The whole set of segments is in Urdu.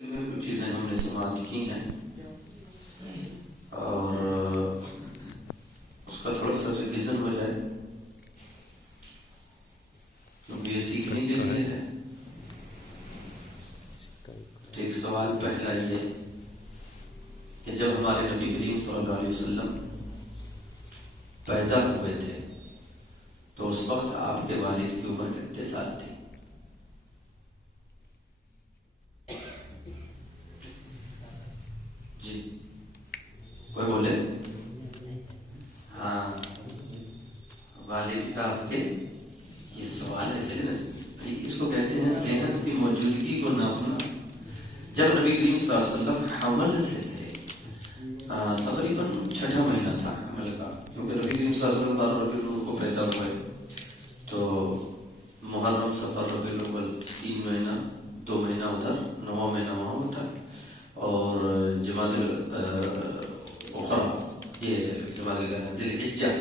میں کچھ چیزیں ہم نے سماعت کی ہیں اور اس کا تھوڑا سا ریویژن ہو جائے کیونکہ یہ سیکھنے کے لیے ہے. ایک سوال پہلا یہ کہ جب ہمارے نبی کریم صلی اللہ علیہ وسلم پیدا ہوئے تھے تو اس وقت آپ کے والد کی عمر کتنے سال تھی؟ جی کوئی بولے؟ ہاں والد کا آپ کے یہ سوال ہے اس کو کہتے ہیں صحت کی موجودگی کو نہ ہونا. جب نبی کریم صلی اللہ علیہ وسلم حمل سے تھے تقریباً 6 مہینہ تھا حمل کا، کیونکہ نبی کریم صلی اللہ علیہ وسلم 12 ربیع الاول کو پیدا ہوئے تو محرم صفر ربیع الاول 3 مہینہ 2 مہینہ ادھر 9 مہینہ وہاں ہوتا اور جمادی الاخر یہ جمادی ذی الحجہ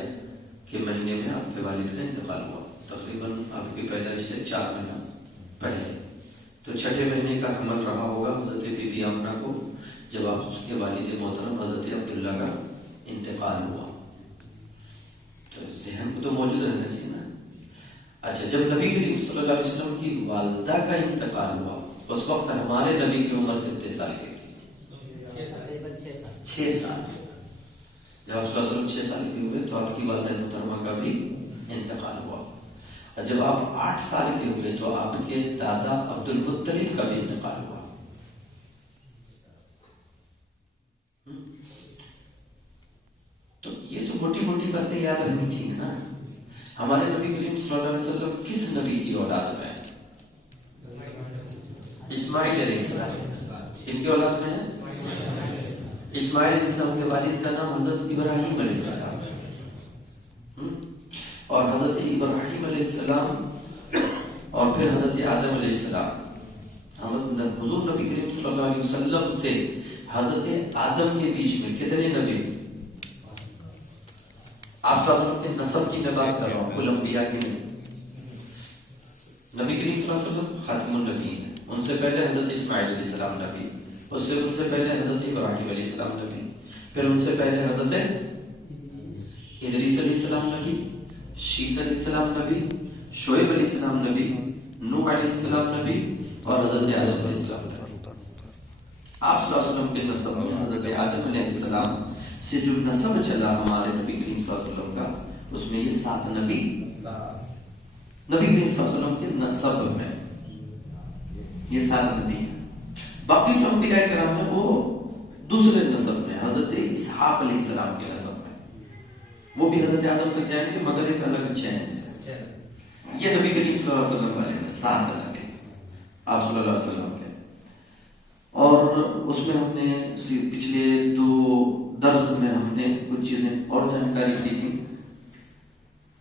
کے مہینے میں آپ کے والد کا انتقال ہوا. تقریباً آپ کی پیدائش سے 4 مہینہ پہلے، تو 6 مہینے کا حمل رہا ہوگا حضرت بی بی آمنہ کو جب آپ اس کے والد محترم حضرت عبداللہ کا انتقال ہوا. تو ذہن کو تو موجود رہنا چاہیے نا. اچھا، جب نبی کریم صلی اللہ علیہ وسلم کی والدہ کا انتقال ہوا اس وقت ہمارے نبی کی عمر کتنے سال کی تھی؟ 6 سال. جب آپ صلی اللہ علیہ وسلم 6 سال کے ہوئے تو آپ کی والدہ محترمہ کا بھی انتقال ہوا. اور جب آپ 8 سال کے ہوئے تو آپ کے دادا عبد المطلب کا بھی انتقال ہوا. تو یہ جو موٹی موٹی باتیں یاد رکھنی چاہیے نا. ہمارے نبی کریم صلی اللہ علیہ وسلم کس نبی کی اولاد میں ہے؟ اسماعیل علیہ السلام. ان کی اولاد میں ہے اسماعیل علیہ السلام کے والد کا نام حضرت ابراہیم علیہ السلام اور حضرت ابراہیم علیہ السلام اور پھر حضرت آدم علیہ السلام. حضور نبی کریم صلی اللہ علیہ وسلم سے حضرت آدم کے بیچ میں کتنے نبی؟ آپ صلی اللہ علیہ وسلم کے نسب کی میں بات کر رہا ہوں، کل انبیاء کی نہیں. نبی کریم صلی اللہ علیہ وسلم خاتم النبی ہیں. ان سے پہلے حضرت اسماعیل علیہ السلام نبی، ان سے پہلے حضرت ابراہیم علیہ السلام نبی، پھر ان سے پہلے حضرت ادریس علیہ السلام نبی، شیس علیہ السلام نبی، شعیب علیہ السلام نبی، نوح علیہ السلام نبی اور حضرت آدم علیہ السلام نبی. آپ صلی اللہ علیہ وسلم کے نسب میں حضرت آدم علیہ السلام سے جو نسب چلا ہمارے نبی کریم صلی اللہ علیہ وسلم کا، اس میں یہ 7 نبی نبی کریم صلی اللہ علیہ وسلم کے نسب میں یہ 7 نبی ہیں. باقی جو انبیاء کرام ہیں وہ دوسرے نسب میں، حضرت اسحاق علیہ السلام کے نسب میں، وہ بھی حضرت آدم تک جائیں گے مگر ایک الگ چین سے. یہ نبی کریم صلی اللہ علیہ وسلم والے میں 7 نبی آپ صلی اللہ علیہ وسلم کے. اور اس میں ہم نے پچھلے 2 درس میں ہم نے کچھ چیزیں اور جانکاری کی تھی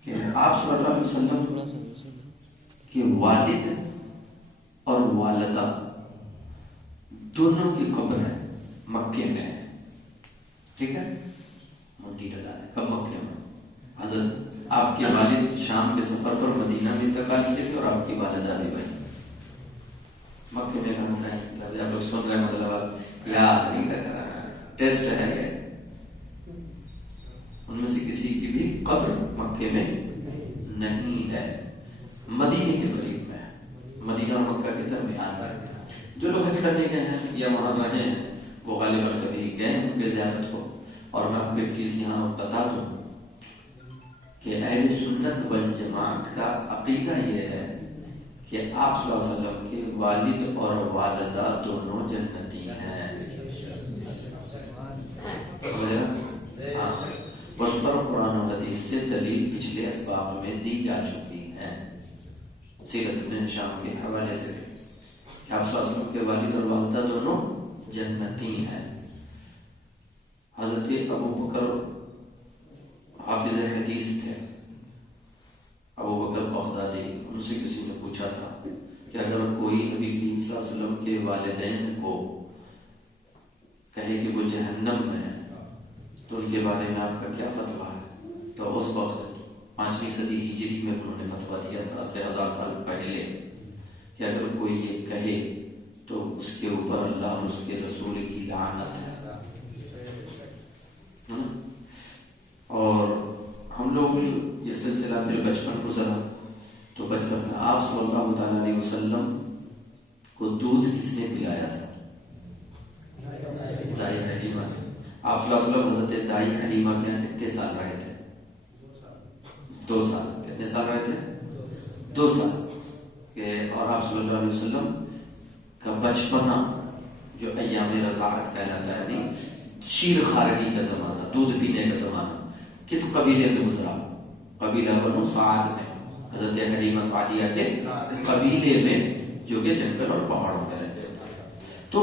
کہ آپ صلی اللہ علیہ وسلم کے والد اور والدہ دونوں کی قبر ہے مکے میں. ٹھیک ہے، منڈی ڈلا ہے کب مکے میں. حضرت آپ کے والد شام کے سفر پر مدینہ میں انتقال کیے تھے اور آپ کی والدہ بھی بھائی مکے میں. کہاں سے آپ لوگ سن رہے مطلب یاد نہیں کر رہا ہے، ٹیسٹ ہے یہ. ان میں سے کسی کی بھی قبر مکے میں نہیں ہے، مدینے کے قریب میں ہے، مدینہ اور مکہ کے درمیان ہے. جو لوگ حج کرنے گئے ہیں یا وہاں رہے ہیں وہ غالباً کبھی گئے ہیں ان کے زیارت کو. اور میں آپ کو ایک چیز یہاں بتا دوں کہ اہل سنت والجماعت کا عقیدہ یہ ہے کہ آپ صلی اللہ علیہ وسلم کے والد اور والدہ دونوں جنتی ہیں. اس پر قرآن و حدیث سے دلیل پچھلے اسباق میں دی جا چکی ہے. سیرت ابن ہشام کے حوالے سے کہ آپ صلی اللہ علیہ وسلم کے والد اور والدہ دونوں جنتی ہیں. حضرت ابو بکر حافظ حدیث تھے، ابو بکر بغدادی. ان سے کسی نے پوچھا تھا کہ اگر کوئی نبی کریم صلی اللہ علیہ وسلم کے والدین کو کہے کہ وہ جہنم میں ہے تو ان کے بارے میں آپ کا کیا فتویٰ ہے؟ تو اس وقت 5ویں صدی ہجری میں انہوں نے فتویٰ دیا تھا 1000 سال پہلے کہ اگر کوئی یہ کہے تو اس کے اوپر اللہ لعنت ہے. اور ہم لوگ یہ سلسلہ پھر بچپن گزرا تو بچپن میں آپ صلی اللہ تعالیٰ علیہ وسلم کو دودھ کس نے پلایا تھا؟ دائی حلیمہ نے. آپ صلی اللہ علیہ وسلم حضرت دائی حلیمہ کے یہاں کتنے سال رہے تھے؟ 2 سال. کتنے سال رہے تھے؟ 2 سال. اور آپ صلی اللہ علیہ وسلم کا بچپنا جو ایام رضاعت کہلاتا ہے، یعنی شیر خارگی کا زمانہ، دودھ پینے کا زمانہ، کس قبیلے میں گزرا؟ قبیلہ بنو سعد میں، حضرت حلیمہ سعدیہ کے قبیلے میں، جو کہ جنگل اور پہاڑوں میں رہتے تھے. تو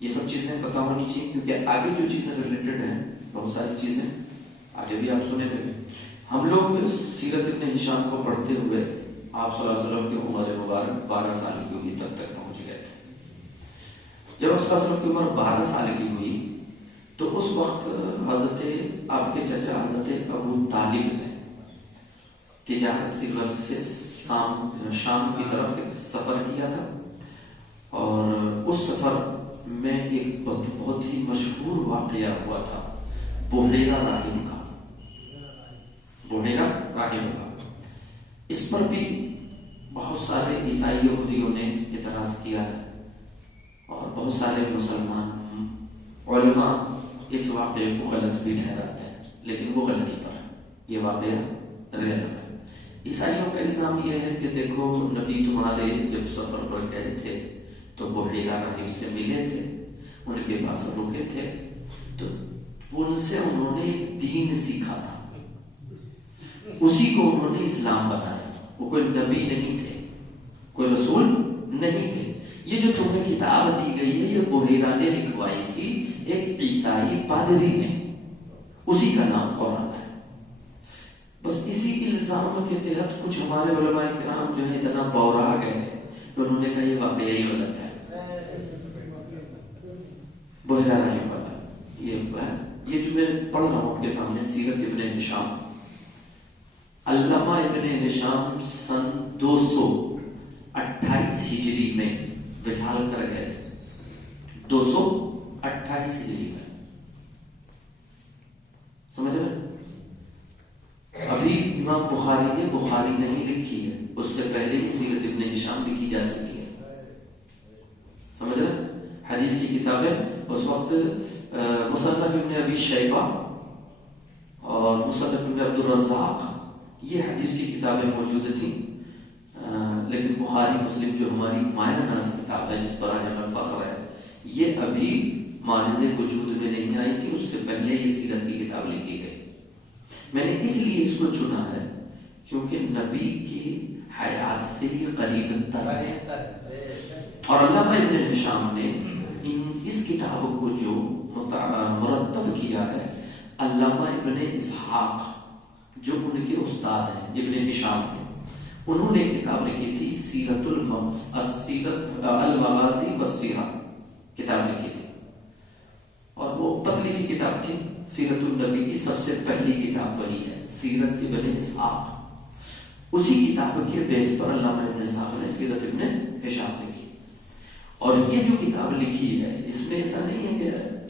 یہ سب چیزیں پتا ہونی چاہیے، کیونکہ آگے جو چیزیں ریلیٹڈ ہیں، بہت ساری چیزیں آگے بھی آپ سنے تھے. ہم لوگ سیرت ابن ہشام کو پڑھتے ہوئے آپ صلی اللہ علیہ وسلم کی عمر مبارک 12 سال کی ہوئی تب تک پہنچ گئے تھے. جب آپ صلی اللہ علیہ وسلم کی عمر 12 سال کی ہوئی تو اس وقت حضرت آپ کے چچا حضرت ابو طالب نے تجارت کی غرض سے شام کی طرف ایک سفر کیا تھا، اور اس سفر میں ایک بہت ہی مشہور واقعہ ہوا تھا بحیرہ راہب کا. بحیرہ راہب کا، اس پر بھی بہت سارے عیسائی یہودیوں نے اعتراض کیا ہے، اور بہت سارے مسلمان علماء اس واقعے کو غلط بھی ٹھہراتے ہیں، لیکن وہ غلطی پر ہے. یہ واقعہ غلط ہے. عیسائیوں کا الزام یہ ہے کہ دیکھو نبی تمہارے جب سفر پر گئے تھے تو بحیرہ راہب سے ملے تھے، ان کے پاس رکے تھے، تو ان سے انہوں نے ایک دین سیکھا تھا، اسی کو انہوں نے اسلام بنایا. وہ کوئی نبی نہیں تھے، کوئی رسول نہیں تھے. یہ جو تمہیں کتاب دی گئی ہے یہ بحیرہ نے لکھوائی تھی ایک عیسائی پادری نے، اسی کا نام قرآن ہے. بس اسی الزام کے تحت کچھ ہمارے علماء کرام جو ہے اتنا بورا گئے ہیں کہ انہوں نے کہا یہ واقعہ ہی غلط ہے. بحیرہ راہب والا یہ جو میں پڑھ رہا ہوں آپ کے سامنے سیرت ابن ہشام، علامہ ابن ہشام سن 228 ہجری میں وصال کر گئے تھے. 228 ہجری میں، سمجھ رہے؟ ابھی امام بخاری نے بخاری نہیں لکھی ہے، اس سے پہلے ہی سیرت ابن ہشام لکھی جا چکی ہے. سمجھ رہے؟ حدیث کی کتابیں اس وقت مصنف ابن ابی شیبہ اور مصنف ابن عبد الرزاق، یہ حدیث کی کتابیں موجود تھیں، لیکن بخاری مسلم جو ہماری مایہ ناز کتاب ہے جس پر آج ہمیں فخر ہے، یہ ابھی معرض وجود میں نہیں آئی تھی، اس سے پہلے یہ سیرت کی کتاب لکھی گئی. میں نے اس لیے اس کو چنا ہے کیونکہ نبی کی حیات سے یہ قریب تر ہے. اور علامہ ابن ہشام نے اس کتاب کو جو مرتب کیا ہے، علامہ ابن اسحاق جو ان کے استاد ہیں ابن ہشام کے، انہوں نے کتاب لکھی تھی سیرت المغازی والسیرہ کتاب لکھی تھی، اور وہ پتلی سی کتاب تھی. سیرت النبی کی سب سے پہلی کتاب وہی ہے، سیرت ابن اسحاق. اسی کتاب کے بیس پر علامہ ابن اسحاق نے سیرت ابن ہشام لکھی. اور یہ جو کتاب لکھی ہے اس میں ایسا نہیں ہے کہ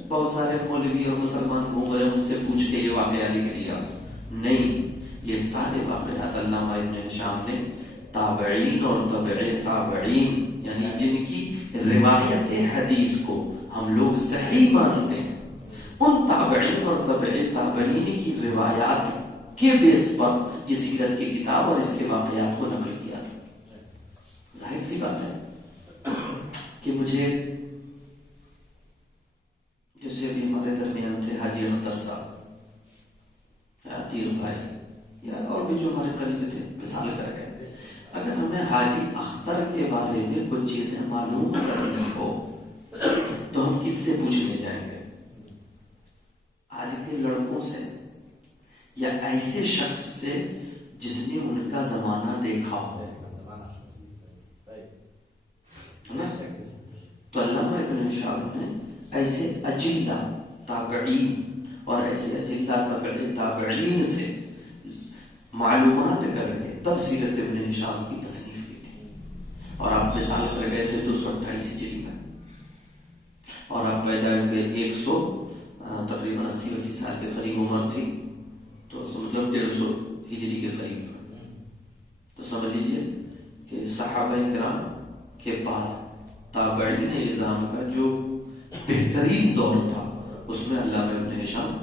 بہت سارے مولوی اور مسلمان گھوم رہے ان سے پوچھ کے یہ واقعہ لکھ لیا. نہیں، یہ سارے واقعات علامہ ابن ہشام نے تابعین اور تبع تابعین، یعنی جن کی روایت حدیث کو ہم لوگ صحیح مانتے ہیں، ان تابعین اور تبع تابعین کی روایات کے بیس پر یہ سیرت کی کتاب اور اس کے واقعات کو نقل کیا تھا. ظاہر سی بات ہے کہ مجھے جیسے ابھی ہمارے درمیان تھے حاجی اختر صاحب، عتیق بھائی، یا اور بھی جو ہمارے قریب تھے مثال کر گئے، اگر ہمیں حاجی اختر کے بارے میں کچھ چیزیں معلوم کرنی ہو تو ہم کس سے پوچھنے جائیں گے؟ آج کے لڑکوں سے، یا ایسے شخص سے جس نے ان کا زمانہ دیکھا ہو. تو علامہ ابن ہشام نے ایسے اجلہ تابعین اور ایسے اجلہ تبع تابعین سے معلومات کر کے تب سیرت ابن ہشام کی تصنیف کی تھی. اور آپ مثال کر گئے تھے 228 ہجری میں. تابعین نظام کا جو بہترین دور تھا اس میں علامہ ابن ہشام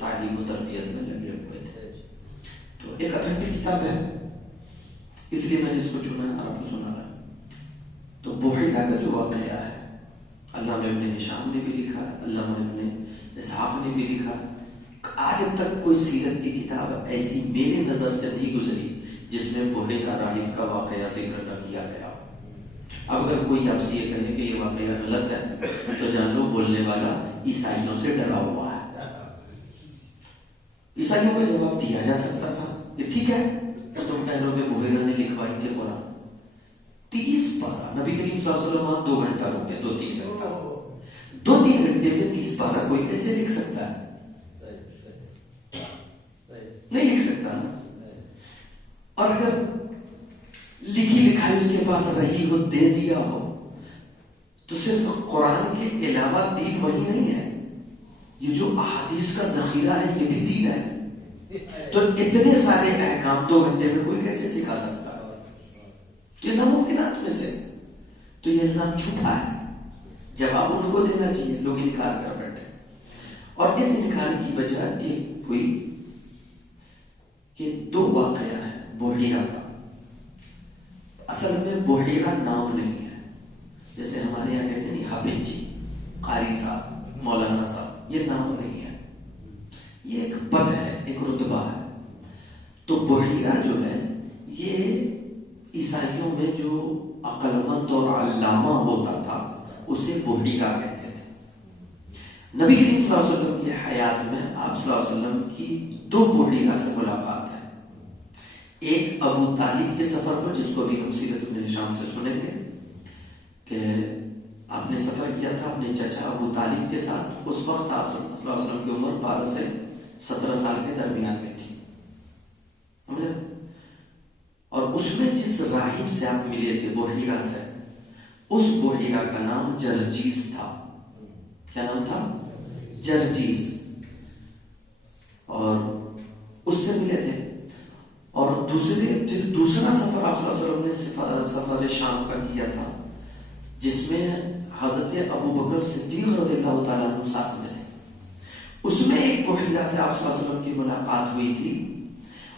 تعلیم و تربیت میں لگے ہوئے تھے. تو ایک اتھینٹک کتاب ہے اس لیے میں نے اس کو چنا ہے اور آپ کو سنا رہا. تو بحیرہ کا جو واقعہ ہے علامہ ابن ہشام نے بھی لکھا ہے, علامہ ابن اسحاق نے بھی لکھا ہے. آج تک کوئی سیرت کی کتاب ایسی میرے نظر سے نہیں گزری جس میں بحیرہ راہب کا واقعہ ذکر نہ کیا گیا. اب اگر کوئی آپ سے یہ کہے کہ یہ واقعہ غلط ہے تو جان لو بولنے والا عیسائیوں سے ڈرا ہوا ہے. عیسائیوں کا جواب دیا جا سکتا تھا کہ ٹھیک ہے تو تم کہہ لو کہ بحیرہ نے لکھوائی تھی قرآن 30 پارہ. نبی کریم صلی اللہ علیہ وسلم 2 گھنٹہ رکے, 2-3 گھنٹہ, 2-3 گھنٹے میں 30 پارہ کوئی کیسے لکھ سکتا ہے؟ نہیں لکھ سکتا نا. اور اگر لکھی لکھائی اس کے پاس رہی ہو, دے دیا ہو, تو صرف قرآن کے علاوہ دین وہی نہیں ہے, یہ جو احادیث کا ذخیرہ ہے یہ بھی دین ہے. تو اتنے سارے احکام 2 گھنٹے میں کوئی کیسے سکھا سکتا ہے؟ یہ ناممکنات میں سے. تو یہ الزام جھوٹا ہے, جواب ان کو دینا چاہیے. لوگ انکار کر بیٹھے, اور اس انکار کی وجہ ایک ہوئی کہ 2 واقعہ ہے بحیرہ کا. اصل میں بحیرہ نام نہیں ہے, جیسے ہمارے یہاں کہتے ہیں حافظ جی, قاری صاحب, مولانا صاحب, یہ نام نہیں ہے, یہ ایک پد ہے, ایک رتبہ ہے. تو بحیرہ جو ہے یہ عیسائیوں میں جو عقلمند اور علامہ ہوتا تھا اسے بحیرہ کہتے تھے. نبی کریم صلی اللہ علیہ وسلم کی حیات میں آپ صلی اللہ علیہ وسلم کی 2 بحیرہ سے ملاقات ہے. ایک ابو طالب کے سفر پر, جس کو بھی ہم سیرت ابن ہشام سے سنیں گے کہ آپ نے سفر کیا تھا اپنے چچا ابو طالب کے ساتھ. اس وقت آپ صلی اللہ علیہ وسلم کی عمر 12 سے 17 سال کے درمیان میں تھی. اور اس میں جس راہب سے آپ ملے تھے بحیرہ سے, اس بحیرہ کا نام جرجیس تھا. کیا نام تھا؟ جرجیس. اور اس سے ملے تھے. اور دوسرا سفر آپ صلی اللہ علیہ وسلم نے سفر شام کا کیا تھا, جس میں حضرت ابو بکر صدیق رضی اللہ تعالیٰ عنہ ساتھ میں تھے. اس میں ایک بحیرہ سے آپ صلی اللہ علیہ وسلم کی ملاقات ہوئی تھی,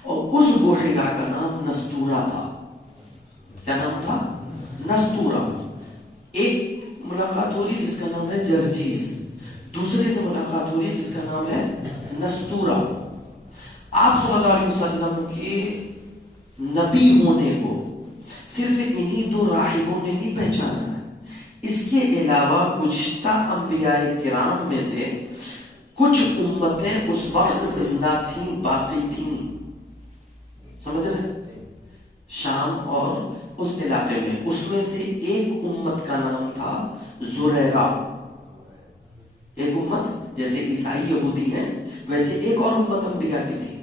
اور اس بحیرہ کا نام نستورہ تھا. کیا نام تھا؟ نستورہ. ایک ملاقات ہو رہی جس کا نام ہے جرجیس, دوسرے سے ملاقات ہو رہی جس کا نام ہے نستورہ. آپ صلی اللہ علیہ وسلم کے نبی ہونے کو صرف انہی 2 راہبوں نے نہیں پہچانا. اس کے علاوہ گزشتہ انبیاء کرام میں سے کچھ امتیں اس وقت زندہ تھیں, باقی تھیں. سمجھ رہے ہیں؟ شام اور اس علاقے میں, اس میں سے ایک امت کا نام تھا زریرہ. ایک امت جیسے عیسائی یہودی ہیں ویسے ایک اور امت انبیاء کی تھی.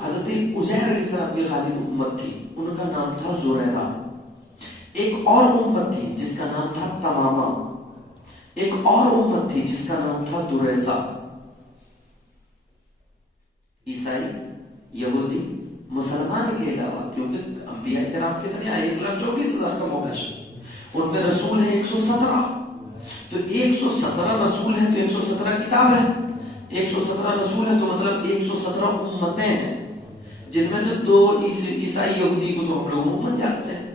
حضرت عزیر علیہ السلام کی غالب امت تھی, ان کا نام تھا زریرہ. ایک اور امت تھی جس کا نام تھا تمامہ. ایک اور امت تھی جس کا نام تھا دریسہ. عیسائی, یہودی, مسلمان کے علاوہ, کیونکہ انبیاء کرام کتنے آئے 1,24,000 کا موقع, ان میں رسول ہیں 117. تو 117 رسول ہیں تو 117 کتاب ہے. 117 رسول ہیں تو مطلب 117 امتیں ہیں, جن میں سے 2 عیسائی یہودی کو تو ہم لوگ امت جانتے ہیں.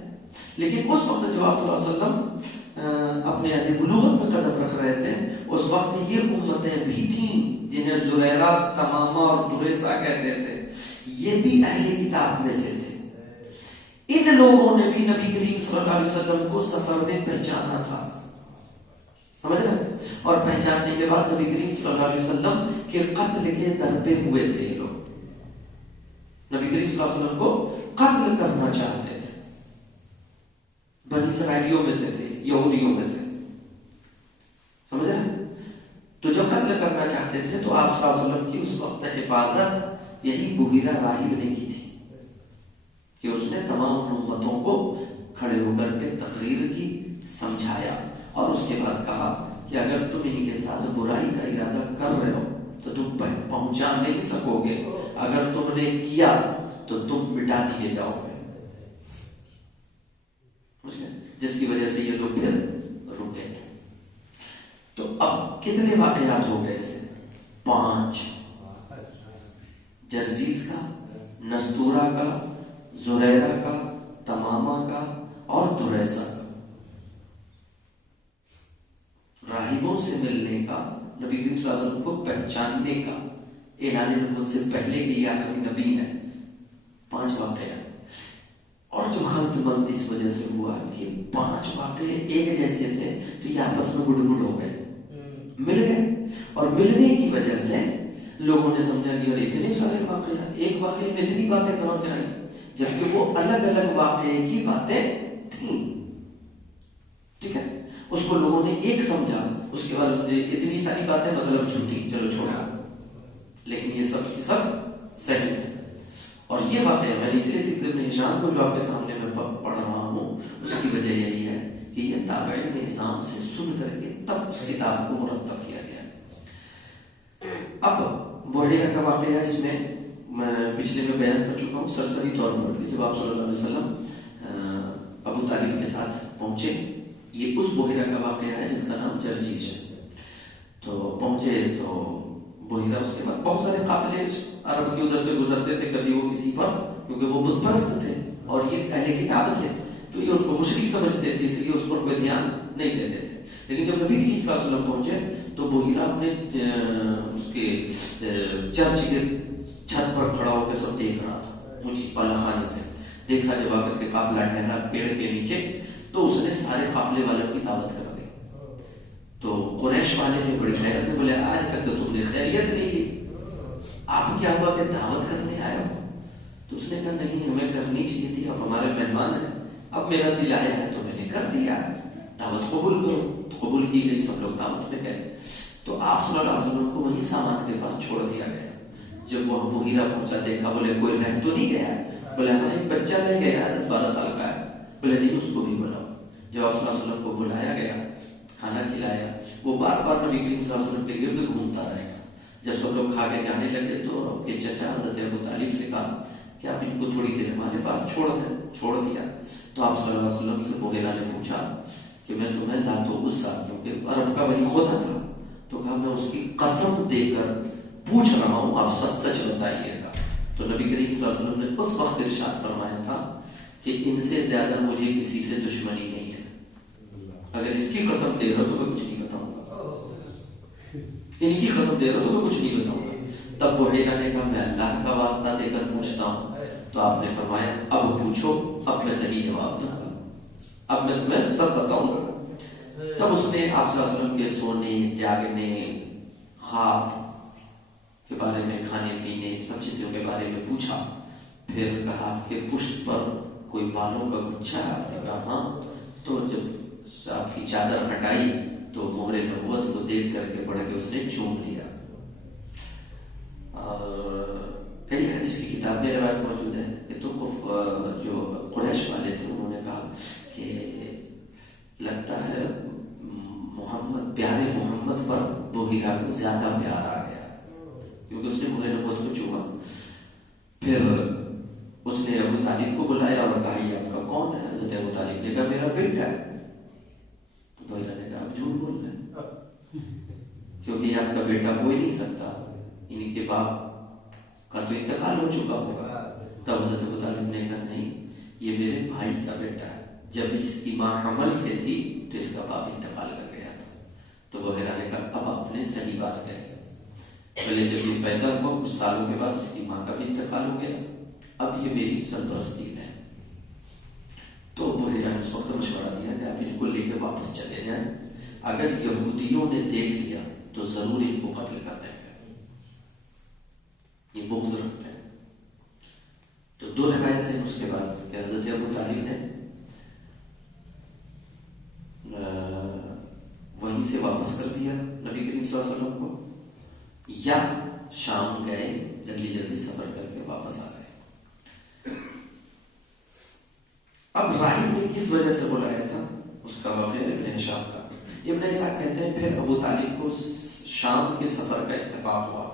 لیکن اس وقت جب آپ صلی اللہ علیہ وسلم اپنے عہد بلوغت میں قدم رکھ رہے تھے, اس وقت یہ امتیں بھی تھیں جنہیں زریرہ, تمامہ اور دریسہ کہتے تھے. یہ بھی اہل کتاب میں سے تھے. ان لوگوں نے بھی نبی کریم صلی اللہ علیہ وسلم کو سفر میں پہچانا تھا. سمجھ رہے؟ اور پہچاننے کے بعد نبی کریم صلی اللہ علیہ وسلم کے قتل کے در پہ ہوئے تھے. یہ لوگ نبی کریم صلی اللہ علیہ وسلم کو قتل کرنا چاہتے تھے. بنی اسرائیلیوں میں سے تھے, یہودیوں میں سے. سمجھ رہے؟ تو جو قتل کرنا چاہتے تھے تو آپ صلی اللہ علیہ وسلم کی اس وقت حفاظت یہی بحیرہ راہب نے کی تھی کہ اس نے تمام امتوں کو کھڑے ہو کر کے تقریر کی, سمجھایا, اور اس کے بعد کہا کہ اگر تم انہی کے ساتھ برائی کا ارادہ کر رہے ہو تو تم پہنچا نہیں سکو گے, اگر تم نے کیا تو تم مٹا دیے جاؤ گے. جس کی وجہ سے یہ لوگ پھر رکے تھے. تو اب کتنے واقعات ہو گئے سے؟ 5. جرجیس کا، نستورہ کا، زریرہ کا، تمامہ کا اور دریسہ کا. راہبوں سے ملنے کا، نبی کریم صلی اللہ علیہ وسلم کو پہچاننے کا، اعلان نبوت سے پہلے کے یہ آخری نبی ہے. 5 واقعات. اور جو خلط مند اس وجہ سے ہوا کہ 5 واقعے ایک جیسے تھے تو یہ آپس میں گڑ ہو گئے، مل گئے. اور ملنے کی وجہ سے لوگوں نے سمجھا کہ یار اتنے سارے واقعات، ایک واقعے میں اتنی باتیں کہاں سے آئی، جبکہ وہ الگ الگ واقعے کی باتیں تھیں. ٹھیک ہے، اس کو لوگوں نے ایک سمجھا، اس کے بعد اتنی ساری باتیں مطلب جھوٹی، چلو چھوڑا، لیکن یہ سب کی سب صحیح ہے. اور یہ واقعہ میں نے اس لیے سید ابن ہشام کو جو آپ کے سامنے میں پڑھ رہا ہوں، اس کی وجہ یہی ہے کہ یہ تابعین نظام سے سن کر کے تب اس کتاب کو مرتب کیا گیا. اب بحیرہ کا واقعہ ہے، اس میں پچھلے میں بیان کر چکا ہوں سرسری طور پر کہ جب آپ صلی اللہ علیہ وسلم ابو طالب کے ساتھ پہنچے، یہ اس بحیرہ کا واقعہ ہے جس کا نام جرجیش ہے. تو پہنچے تو بحیرہ، اس کے بعد بہت سارے قافلے عرب کی ادھر سے گزرتے تھے، کبھی وہ کسی پر، کیونکہ وہ بت پرست تھے اور یہ اہل کتاب تھے تو یہ ان کو مشرک سمجھتے تھے، اس لیے اس پر کوئی دھیان نہیں دیتے تھے. لیکن جب نبی کریم صلی اللہ علیہ وسلم پہنچے تو بحیرہ اپنے اس کے چرچ کے چھت پر کھڑا ہو کے سب دیکھ رہا تھا. اونچی بالا خانے سے دیکھا، جب آ کر کے قافلہ ٹھہرا پیڑ کے نیچے تو اس نے سارے قافلے والوں کی دعوت کر دی. تو قریش والے جو بڑی حیرت میں بولے آج تک تو تم نے خیریت نہیں لی، آپ کیا ہوا کہ دعوت کرنے آئے ہو؟ تو اس نے کہا نہیں، ہمیں کرنی چاہیے تھی، اب ہمارے مہمان ہیں، اب میرا دل آیا ہے تو میں نے کر دیا، دعوت قبول کرو. تو قبول کی گئی، سب لوگ دعوت میں گئے. تو آپ صلی اللہ علیہ وسلم کو وہی سامان کے پاس چھوڑ دیا گیا. جب وہ بحیرہ پہنچا، دیکھا، بولے کوئی رہ تو نہیں گیا؟ بولے ہاں ایک بچہ رہ گیا ہے 10-12 سال کا ہے. بولے نہیں، اس کو بھی بلاؤ. جب آپ صلی اللہ علیہ وسلم کو بلایا گیا، کھانا کھلایا، وہ بار بار نبی کریم صلی اللہ علیہ وسلم کے گرد گھومتا رہے گا. جب سب لوگ کھا کے جانے لگے تو اپنے چچا حضرت ابو طالب سے کہا کہ آپ ان کو تھوڑی دیر ہمارے پاس چھوڑ دیا. تو آپ صلی اللہ علیہ وسلم سے بحیرہ نے پوچھا کہ میں تمہیں لات و عزا، کیونکہ عرب کا وہی خدا تھا، تو کہا میں اس کی قسم دے کر پوچھ رہا ہوں، آپ سچ سچ بتائیے گا. تو نبی کریم صلی اللہ علیہ وسلم نے اس وقت ارشاد فرمایا تھا کہ ان سے زیادہ مجھے کسی سے دشمنی نہیں ہے، اگر اس کی قسم دے رہا تو میں کچھ نہیں بتاؤں گا، ان کی قسم دے رہا تو میں کچھ نہیں بتاؤں گا. تب بحیرہ نے کہا میں اللہ کا واسطہ دے کر پوچھتا ہوں. تو آپ نے فرمایا اب پوچھو، اب میں صحیح جواب دوں گا، اب میں تمہیں سب بتاؤں گا. تب اس نے آپ صلی اللہ علیہ وسلم کے سونے، جاگنے، خواب کے بارے میں، کھانے پینے، سب چیزوں کے بارے میں پوچھا. پھر کہا آپ کے پشت پر کوئی بالوں کا گچھا ہے؟ آپ نے کہا ہاں. تو جب آپ کی چادر ہٹائی تو مہر نبوت کو دیکھ کر کے بڑھ کے اس نے چوم لیا. اور کئی حدیث کی کتاب میں روایت موجود ہے کہ تو جو قریش والے تھے انہوں نے کہا کہ لگتا ہے محمد، پیارے محمد پر بحیرہ کو زیادہ پیار آ گیا کیونکہ اس نے مہر نبوت کو چوما. پھر اس نے ابو طالب کو بلایا اور کہا یہ آپ کا کون ہے؟ حضرت ابو طالب نے کہا میرا بیٹا ہے. تو بحیرہ نے کہا آپ جھوٹ بول رہے ہیں، کیونکہ یہ آپ کا بیٹا ہو ہی نہیں سکتا، ان کے باپ کا تو انتقال ہو چکا ہوگا. تب حضرت ابو طالب نے کہا نہیں، یہ میرے بھائی کا بیٹا ہے، جب اس کی ماں حمل سے تھی تو اس کا باپ انتقال کر گیا تھا. تو بحیرہ نے کہا اب آپ نے صحیح بات کہی، پہلے جب یہ پیدا ہوا کچھ سالوں کے بعد اس کی ماں کا بھی انتقال ہو گیا، اب یہ میری سرپرستی ہے. تو بحیرہ نے اس وقت مشورہ دیا کہ آپ ان کو لے کے واپس چلے جائیں، اگر یہودیوں نے دیکھ لیا تو ضرور ان کو قتل کر دیں گے، یہ بغض رکھتے ہیں. تو 2 روایتیں اس کے بعد کہ حضرت ابو طالب نے وہیں سے واپس کر دیا نبی کریم صلی اللہ علیہ وسلم کو، یا شام گئے جلدی جلدی سفر کر کے واپس آ گئے. اب راہب نے کس وجہ سے بلایا تھا اس کا واقعہ ابن ہشام کا. ابن اسحاق کہتے ہیں پھر ابو طالب کو شام کے سفر کا اتفاق ہوا.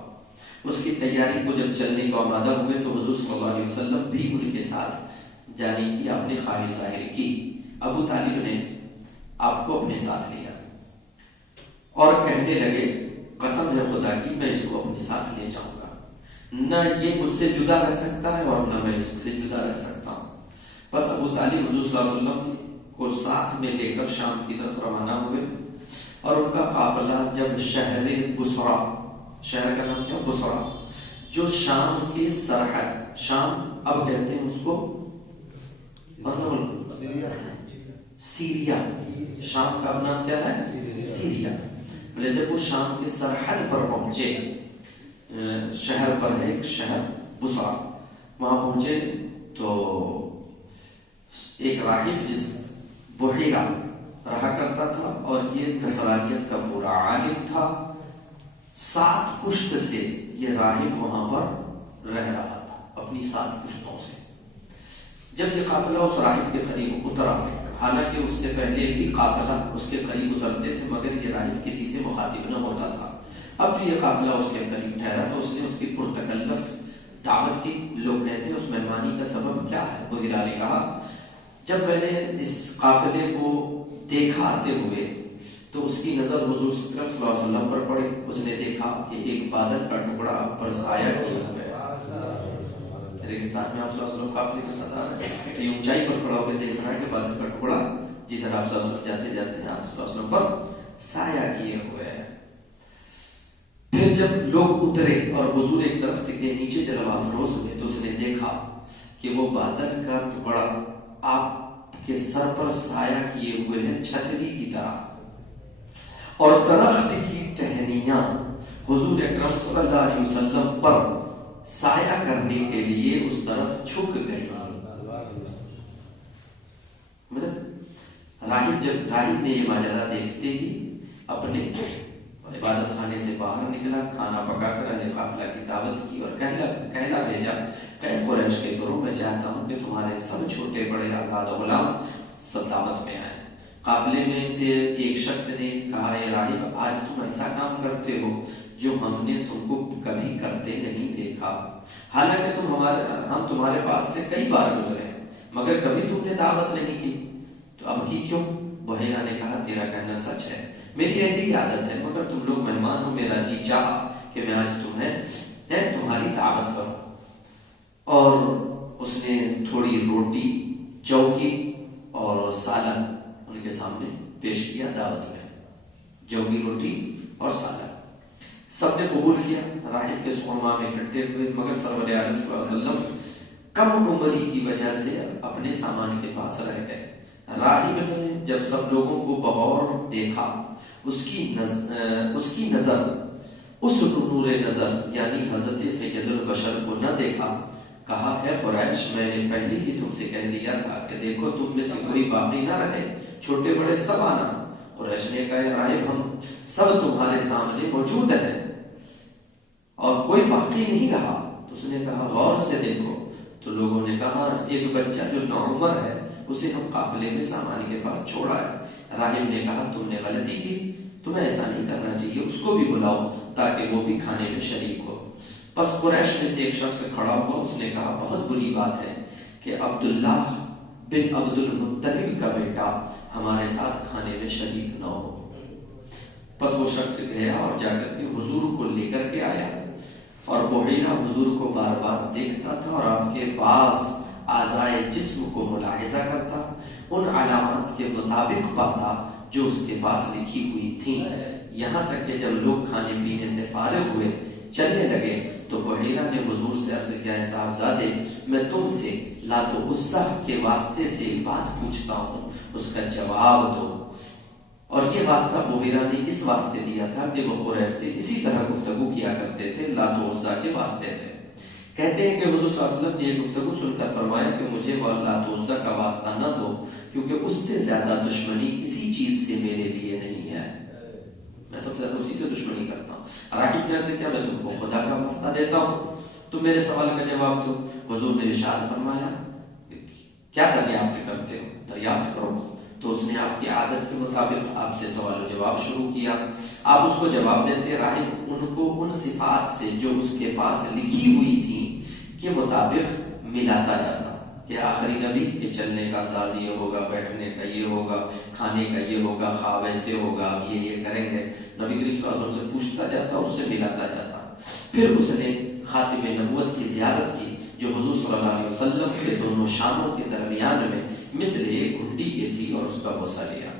اس کی تیاری کو جب چلنے کو آمادہ ہوئے تو حضور صلی اللہ علیہ وسلم بھی ان کے ساتھ جانے کی اپنی خواہش ظاہر کی. ابو طالب نے آپ کو اپنے ساتھ لیا اور کہنے لگے قسم ہے خدا کی میں اس کو اپنے ساتھ لے جاؤں گا، نہ یہ مجھ سے جدا رہ سکتا ہے اور نہ میں اس سے جدا رہ سکتا ہوں۔ بس ابو طالب حضور صلی اللہ علیہ وسلم کو ساتھ میں لے کر شام کی طرف روانہ ہوئے، اور ان کا قافلہ جب شہر بصرہ، شہر کا نام کیا؟ بصرہ، جو شام کی سرحد، شام اب کہتے ہیں اس کو سیریا، شام کا اب نام کیا ہے؟ سیریا۔ بولے جب وہ شام کے سرحد پر پہنچے، شہر پر ہے ایک شہر بصرہ، وہاں پہنچے تو ایک راہب جس بحیرہ رہا کرتا تھا، اور یہ نصرانیت کا پورا عالم تھا، 7 پشت سے یہ راہب وہاں پر رہ رہا تھا اپنی 7 پشتوں سے۔ جب یہ قافلہ اس راہب کے قریب اترا، حالانکہ اس سے پہلے بھی قافلہ اس کے قریب اترتے تھے مگر یہ راہب کسی سے مخاطب نہ ہوتا تھا، اب جو یہ قافلہ اس کے قریب ٹھہرا تو اس نے اس کی پرتکلف دعوت کی۔ لوگ کہتے ہیں اس مہمانی کا سبب کیا ہے؟ بحیرہ نے کہا جب میں نے اس قافلے کو دیکھا آتے ہوئے تو اس کی نظر حضور اکرم صلی اللہ علیہ وسلم پر پڑی، اس نے دیکھا کہ ایک بادل کا ٹکڑا پر سایہ کیا ہوا ہے۔ ریگستان میں آپ صلی اللہ علیہ وسلم قافلے کے ساتھ آ رہے ہیں، یہ اونچائی پر کھڑا ہو کے دیکھ رہا ہے کہ بادل کا ٹکڑا جدھر آپ صلی اللہ علیہ وسلم جاتے جاتے ہیں آپ صلی اللہ علیہ وسلم پر سایہ کیے ہوئے ہیں۔ پھر جب لوگ اترے اور حضور ایک درخت کے نیچے جلوہ افروز ہوئے تو اس نے دیکھا کہ وہ بادل کا ٹکڑا آپ کے سر پر سایہ کیے ہوئے ہیں چھتری کی طرح، اور درخت کی ٹہنیاں حضور اکرم صلی اللہ علیہ وسلم پر سایہ کرنے کے لیے اس طرف جھک گئی۔ راہب نے یہ ماجرا دیکھتے ہی اپنے عبادت خانے سے باہر نکلا، کھانا پکا کر اہل قافلہ کی دعوت کی اور کہلا بھیجا کہ قریش کے کرو میں چاہتا ہوں کہ تمہارے سب چھوٹے بڑے آزاد غلام سب دعوت میں آئیں۔ قافلے میں سے ایک شخص نے کہا اے راہب آج تم ایسا کام کرتے ہو جو ہم نے تم کو کبھی کرتے نہیں دیکھا، حالانکہ ہم تمہارے پاس سے کئی بار گزرے مگر کبھی تم نے دعوت نہیں کی، تو اب کی کیوں؟ بحیرہ نے کہا تیرا کہنا سچ ہے، میری ایسی ہی عادت ہے، مگر تم لوگ مہمان ہو، میرا جی چاہا کہ میں آج تمہاری دعوت کروں۔ اور اس نے تھوڑی روٹی، چوکی اور سالن ان کے سامنے پیش کیا دعوت میں، جوگی روٹی اور سالن۔ سب نے قبول کیا، راہب کے سورما میں اکٹھے ہوئے، مگر سرور عالم صلی اللہ علیہ وسلم کم عمری کی وجہ سے اپنے سامان کے پاس رہ گئے۔ راہب نے جب سب لوگوں کو بغور دیکھا، اس کی نظر اس نور نظر یعنی حضرت سید البشر کو نہ دیکھا، کہا ہے قریش میں نے پہلے ہی تم سے کہہ دیا تھا کہ دیکھو تم میں سے کوئی باقی نہ رہے، چھوٹے بڑے سب آنا۔ قریش نے کہا راہب ہم سب تمہارے سامنے موجود ہیں اور کوئی باقی نہیں رہا۔ تو اس نے کہا غور سے دیکھو، تو لوگوں نے کہا ایک بچہ جو نوعمر ہے اسے ہم قافلے میں سامان کے پاس چھوڑا ہے۔ راہب نے کہا تم نے غلطی کی، تمہیں ایسا نہیں کرنا چاہیے، اس کو بھی بلاؤ تاکہ وہ بھی کھانے میں شریک ہو۔ پس قریش میں سے ایک شخص کھڑا ہوا، اس نے کہا بہت بری بات ہے کہ عبداللہ بن عبد المطلب کا بیٹا ہمارے ساتھ کھانے میں شریک نہ ہو۔ پس وہ شخص گیا اور جا کر کے حضور کو لے کر کے آیا، اور بحیرہ حضور کو بار بار دیکھتا تھا اور آپ کے پاس اعضائے جسم کو ملاحظہ کرتا، ان علامات کے مطابق پاتا جو اس کے پاس لکھی ہوئی تھیں، یہاں تک کہ جب لوگ کھانے پینے سے فارغ ہوئے چلنے لگے تو بحیرہ نے حضور سے عرض کیا ہے صاحبزادے میں تم سے لات و عزا کے واسطے سے بات پوچھتا ہوں، اس کا جواب دو۔ اور یہ واسطہ بحیرہ نے اس واسطے دیا تھا کہ وہ قریش سے اسی طرح گفتگو کیا کرتے تھے لات و عزا کے واسطے سے۔ کہتے ہیں کہ حضور صلی اللہ علیہ وسلم نے یہ گفتگو سن کر فرمایا کہ مجھے وہ لات و عزا کا واسطہ نہ دو، کیونکہ اس سے زیادہ دشمنی کسی چیز سے میرے لیے نہیں ہے، میں سب سے زیادہ اسی سے دشمنی کرتا ہوں۔ راہب نے سے کیا میں تم کو خدا کا واسطہ دیتا ہوں، تم میرے سوال کا جواب دو۔ حضور نے ارشاد فرمایا کیا دریافت کرتے ہو؟ دریافت کرو۔ تو اس نے آپ کی عادت کے مطابق آپ سے سوال و جواب شروع کیا، آپ اس کو جواب دیتے، راہب ان کو ان صفات سے جو اس کے پاس لکھی ہوئی تھی کے مطابق ملاتا جاتا، کہ آخری نبی کہ چلنے کا انداز یہ ہوگا، بیٹھنے کا یہ ہوگا، کھانے کا یہ ہوگا، خواب ایسے ہوگا، آپ یہ کریں گے. نبی کریم صلی اللہ علیہ وسلم سے پوچھتا جاتا، اس سے ملاتا جاتا. پھر اس نے خاتم نبوت کی زیارت کی جو حضور صلی اللہ علیہ وسلم کے دونوں شانوں کے درمیان میں مثل ایک گھنٹی کی تھی، اور اس کا بوسہ لیا.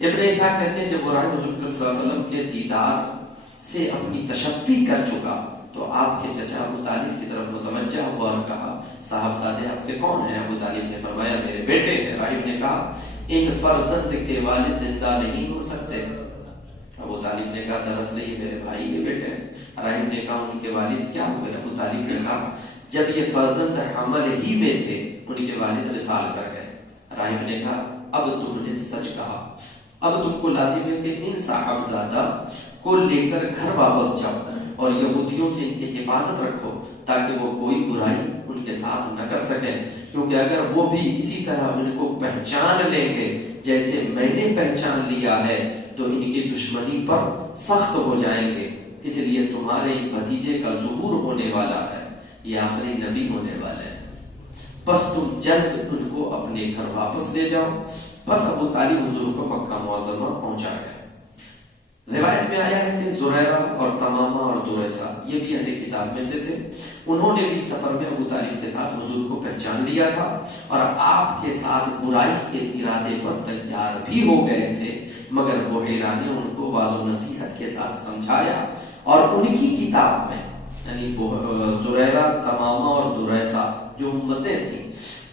ابن اسحاق کہتے ہیں جب وہ راہ حضور صلی اللہ علیہ وسلم کے دیدار سے اپنی تشفی کر چکا تو آپ کے چچا ابو طالب کی طرف متوجہ ہوا اور کہا صاحب سادے آپ کے کون ہیں؟ ابو طالب نے فرمایا میرے بیٹے ہیں. راہب نے کہا ان فرزند کے والد زندہ نہیں ہو سکتے. ابو طالب نے کہا دراصل یہ میرے بھائی کے بیٹے ہیں. راہب نے کہا ان کے والد کیا ہوئے؟ ابو طالب نے کہا جب یہ فرزند حمل ہی میں تھے ان کے والد وصال کر گئے. راہب نے کہا اب تم نے سچ کہا، اب تم کو لازم ہے کہ ان صاحبزادہ کو لے کر گھر واپس جاؤ اور یہودیوں سے ان کی حفاظت رکھو تاکہ وہ کوئی برائی ان کے ساتھ نہ کر سکے، کیونکہ اگر وہ بھی اسی طرح ان کو پہچان لیں گے جیسے میں نے پہچان لیا ہے تو ان کی دشمنی پر سخت ہو جائیں گے. اس لیے تمہارے بھتیجے کا ظہور ہونے والا ہے، یہ آخری نبی ہونے والے ہیں، بس تم جلد ان کو اپنے گھر واپس لے جاؤ. بس ابو طالب حضور کو مکہ معظمہ پہنچا گئے. روایت میں آیا ہے کہ زریرہ اور تمامہ اور دوریسہ یہ بھی اہل کتاب میں سے تھے. انہوں نے بھی سفر میں ابو طالب کے ساتھ حضور کو پہچان لیا تھا اور آپ کے ساتھ برائی کے ارادے پر تیار بھی ہو گئے تھے، مگر بحیرہ نے ان کو واضح نصیحت کے ساتھ سمجھایا اور ان کی کتاب میں یعنی زریرہ، تمامہ اور دوریسہ جو امتیں تھیں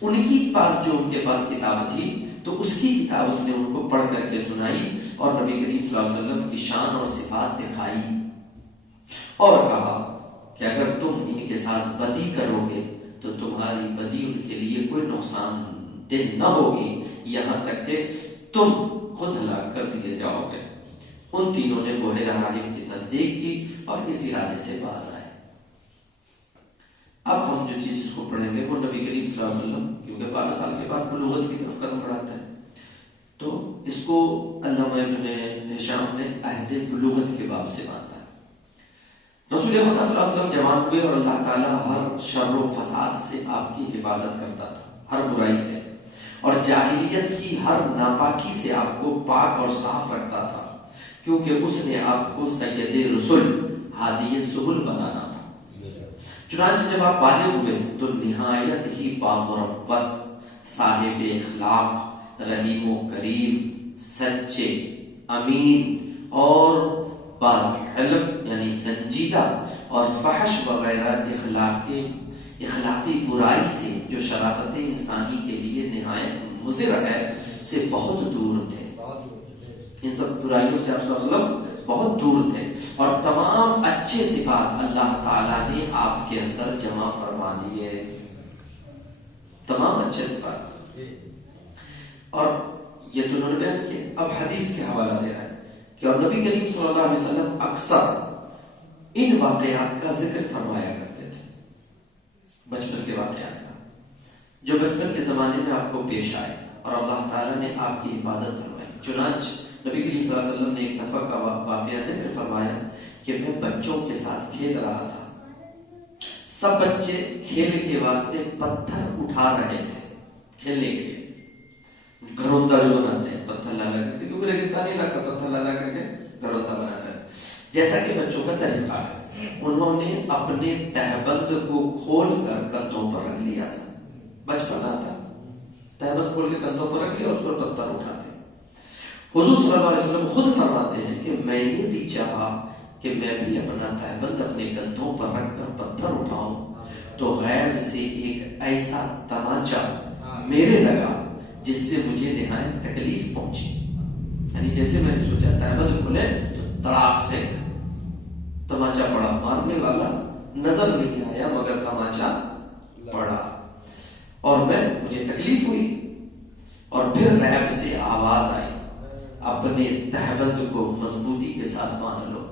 ان کی پاس جو ان کے پاس کتاب تھی تو اس کی کتاب اس نے ان کو پڑھ کر کے سنائی اور نبی کریم صلی اللہ علیہ وسلم کی شان اور صفات دکھائی اور کہا کہ اگر تم ان کے ساتھ بدی کرو گے تو تمہاری بدی ان کے لیے کوئی نقصان دہ نہ ہوگی، یہاں تک کہ تم خود ہلاک کر دیے جاؤ گے. ان تینوں نے بحیرہ راہب کی تصدیق کی اور اس ارادے سے باز آئے. اب ہم جو چیز اس کو پڑھیں گے وہ نبی کریم صلی اللہ علیہ وسلم کیونکہ 12 سال کے بعد بلوغت کی طرف قدم بڑھاتا ہے تو اس کو علامہ ابن ہشام نے عہد بلوغت کے باب سے باندھا. رسول خدا صلی اللہ علیہ وسلم جوان ہوئے اور اللہ تعالیٰ ہر شر و فساد سے آپ کی حفاظت کرتا تھا، ہر برائی سے، اور جاہلیت کی ہر ناپاکی سے آپ کو پاک اور صاف رکھتا تھا کیونکہ اس نے آپ کو سید رسل ہادی سبل بنانا تھا. چنانچہ جب آپ بالغ ہوئے تو نہایت ہی بامربت، صاحب اخلاق، رحیم و کریم، سچے، امین اور باحلم یعنی سنجیدہ اور فحش وغیرہ اخلاقی برائی سے جو شرافت انسانی کے لیے نہایت مضر ہے سے بہت دور تھے. ان سب برائیوں سے آپ صلی اللہ علیہ وسلم بہت دور تھے اور تمام اچھے صفات اللہ تعالیٰ نے آپ کے اندر جمع فرما دیے، تمام اچھے صفات. اور یہ تو انہوں نے بیان کیا. اب حدیث کے حوالہ دے رہا ہے کہ اور نبی کریم صلی اللہ علیہ وسلم اکثر ان واقعات کا ذکر فرمایا کرتے تھے، بچپن کے واقعات کا جو بچپن کے زمانے میں آپ کو پیش آئے اور اللہ تعالیٰ نے آپ کی حفاظت فرمائی. چنانچہ نبی کریم صلی اللہ علیہ وسلم نے ایک دفعہ کا واقعہ ذکر فرمایا کہ میں بچوں کے ساتھ کھیل رہا تھا. سب بچے کھیل کے واسطے پتھر اٹھا رہے تھے کھیلنے کے لیے. گھروندہ جو بناتے ہیں پتھر لا کر کے، کیونکہ ریگستانی علاقہ پتھر لا کر کے گھروندہ بناتا ہے. جیسا کہ بچوں کا طریقہ ہے انہوں نے اپنے تہبند کو کھول کر کندھوں پر رکھ لیا تھا. بچپنا تھا، تہبند کھول کے کندھوں پر رکھ لیا اور اس پر پتھر اٹھاتے. حضور صلی اللہ علیہ وسلم خود فرماتے ہیں کہ میں نے بھی چاہا کہ میں بھی اپنا تہبند اپنے کندھوں پر رکھ کر پتھر اٹھاؤں تو غیب سے ایک ایسا تماچا میرے لگا جس سے مجھے نہایت تکلیف پہنچی. یعنی جیسے میں نے سوچا تہبند کھلے تو تڑاک سے تماچا پڑا، مارنے والا نظر نہیں آیا مگر تماچا پڑا اور مجھے تکلیف ہوئی. اور پھر غیب سے آواز آئی اپنے تہبند کو مضبوطی کے ساتھ باندھ لو.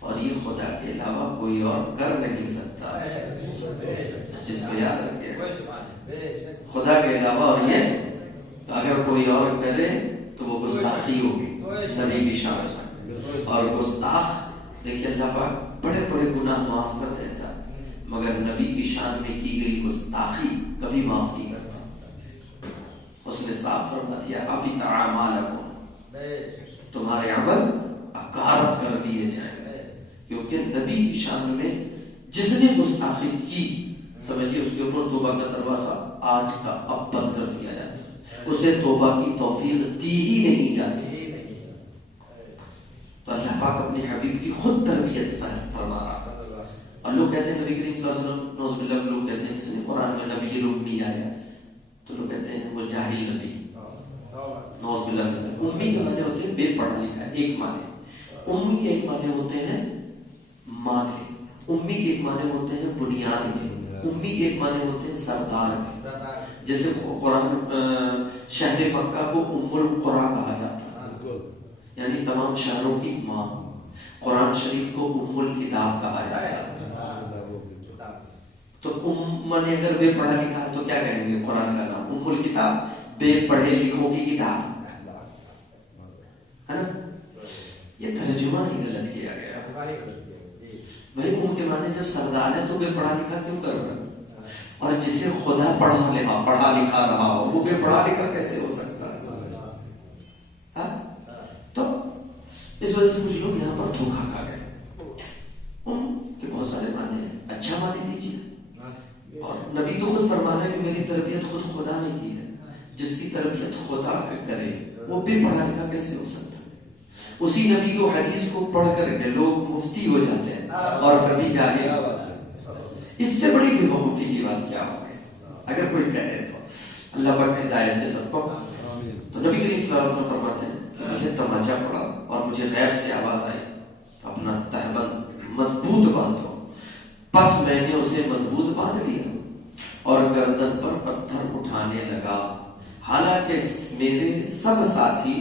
اور یہ خدا کے علاوہ کوئی اور کر نہیں سکتا. اس کو یاد رکھیے، خدا کے علاوہ اور یہ اگر کوئی اور کرے تو وہ گستاخی ہوگی نبی کی شان. اور گستاخ دیکھیے اللہ پاک بڑے بڑے گناہ معاف کر دیتا مگر نبی کی شان میں کی گئی گستاخی کبھی معاف نہیں کرتا. اس نے صاف فرما دیا ابھی تعامالکم، تمہارے عمل اکارت کر دیے جائیں گے. کیونکہ نبی کی شان میں جس نے گستاخی کی سمجھیے اس کے اوپر توبہ کا دروازہ آج کا اب بند کر دیا جاتا ہے، اسے توبہ کی توفیق دی ہی نہیں جاتی. تو اللہ پاک اپنے حبیب کی خود تربیت فرما رہا ہے. اور لوگ کہتے ہیں نبی کریم صلی اللہ علیہ وسلم، نعوذ باللہ، لوگ کہتے ہیں جس نے قرآن میں نبی الامی آیا تو لوگ کہتے ہیں وہ جاہل نبی، نعوذ باللہ. امی کے معنی ہوتے ہیں بے پڑھا لکھا، ایک معنی. امی کے ایک معنی ہوتے ہیں ماں کے، امی کے ایک معنی ہوتے ہیں بنیاد کے، امی کے ایک معنی ہوتے ہیں سردار کے. جیسے قرآن شہر مکہ کو ام القرآن کہا جاتا ہے، یعنی تمام شہروں کی ماں. قرآن شریف کو ام الکتاب کہا جاتا ہے. تو ام نے اگر بے پڑھا لکھا ہے تو کیا کہیں گے قرآن کا نام ام الکتاب، بے پڑھے لکھوں کی کتاب ہے نا. یہ ترجمہ ہی غلط کیا گیا. بھائی ام کے معنی جب سردار ہے تو بے پڑھا لکھا کیوں کر رہا ہے؟ اور جسے خدا پڑھا لکھا رہا ہو وہ بے پڑھا لکھا کیسے ہو سکتا ہے؟ تو اس وجہ سے کچھ لوگ یہاں پر دھوکہ کھا گئے. ام کے بہت سارے معنی ہیں، اچھا معنی دیجیے. اور نبی تو خود فرما رہے کہ میری تربیت خود خدا نے کی ہے. جس کی تربیت خدا کرے وہ بھی پڑھا لکھا کیسے ہو سکتا ہے؟ اسی نبی کو حدیث کو پڑھ کر کے لوگ مفتی ہو جاتے ہیں اور کبھی جاہل. اس سے بڑی بے وقوفی کی بات کیا ہوگی اگر کوئی کہے تو. اللہ پاک ہدایت دے سب کو. تو نبی کریم صلی اللہ علیہ وسلم فرماتے ہیں کہ مجھے تماچا پڑا اور مجھے غیب سے آواز آئی اپنا تہبند مضبوط باندھو. پس میں نے اسے مضبوط باندھ لیا اور گردن پر پتھر اٹھانے لگا، حالانکہ میرے سب ساتھی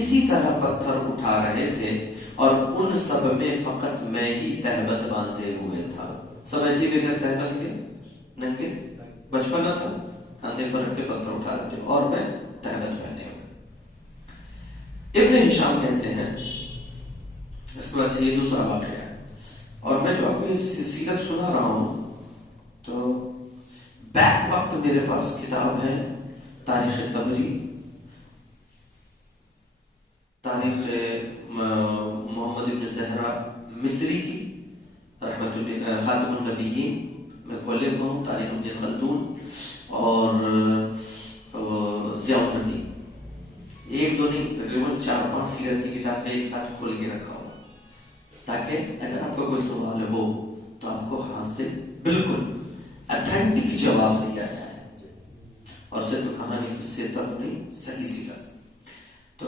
اسی طرح پتھر اٹھا رہے تھے اور ان سب میں فقط میں ہی تہبند باندھے ہوئے تھا. سب ایسی بغیر تہبند کے ننگے بچپنا تھا، کاندھے پر رکھ کے پتھر اٹھا رہے تھے اور میں تہبند پہنے ہوئے. ابن ہشام کہتے ہیں اس کے بعد یہ دوسرا واقعہ ہے. اور میں جو آپ کو سیرت سنا رہا ہوں تو بیک وقت میرے پاس کتاب ہے تاریخ طبری، تاریخ محمد ابن زہرا مصری کی رحمت اللہ خاتم النبیین میں کھولے ہوا ہوں، تاریخ ابن خلدون اور ضیاء النبی. ایک دو نہیں، تقریباً 4-5 سیرت کی کتاب میں ایک ساتھ کھول کے رکھا ہوں تاکہ اگر آپ کا کوئی سوال ہو تو آپ کو ہاتھ سے بالکل اتھینٹک جواب دیا جائے اور صرف کہانی سے تک نہیں، صحیح سیرت. تو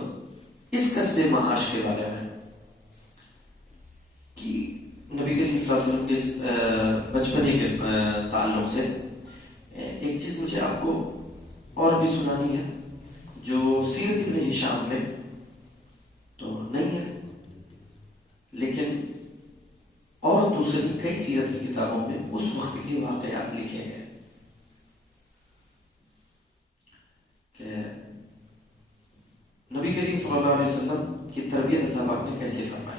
اس قصبے معاش کے بارے میں کہ نبی کریم صلی اللہ علیہ وسلم کے بچپنے کے تعلق سے ایک چیز مجھے آپ کو اور بھی سنانی ہے جو سیرت ابن ہشام میں تو نہیں ہے لیکن اور دوسری کئی سیرت کی کتابوں میں اس وقت کے واقعات لکھے گئے کہ نبی کریم صلی اللہ علیہ وسلم کی تربیت اللہ پاک نے کیسے فرمائی.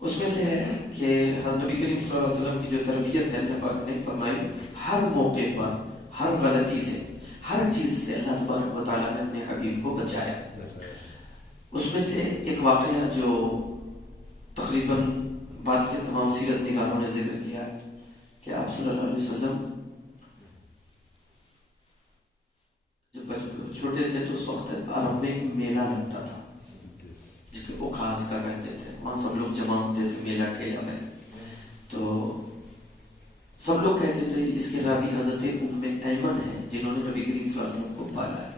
اس میں سے ہے کہ نبی کریم صلی اللہ علیہ وسلم کی جو تربیت ہے اللہ پاک نے فرمائی ہر موقع پر ہر غلطی سے ہر چیز سے اللہ تبارک و تعالیٰ نے اپنے حبیب کو بچایا. اس میں سے ایک واقعہ جو تقریباً بعد کے تمام سیرت نگاروں نے ذکر کیا کہ آپ صلی اللہ علیہ وسلم جب چھوٹے تھے تو اس وقت عرب میں ایک میلہ لگتا تھا جس کو اکاس کا کہتے تھے. وہاں سب لوگ جمع ہوتے تھے میلہ ٹھیلا میں. تو سب لوگ کہتے تھے اس کے راوی حضرت ام ایمن ہے جنہوں نے نبی کریم صلی اللہ علیہ وسلم کو پالا ہے،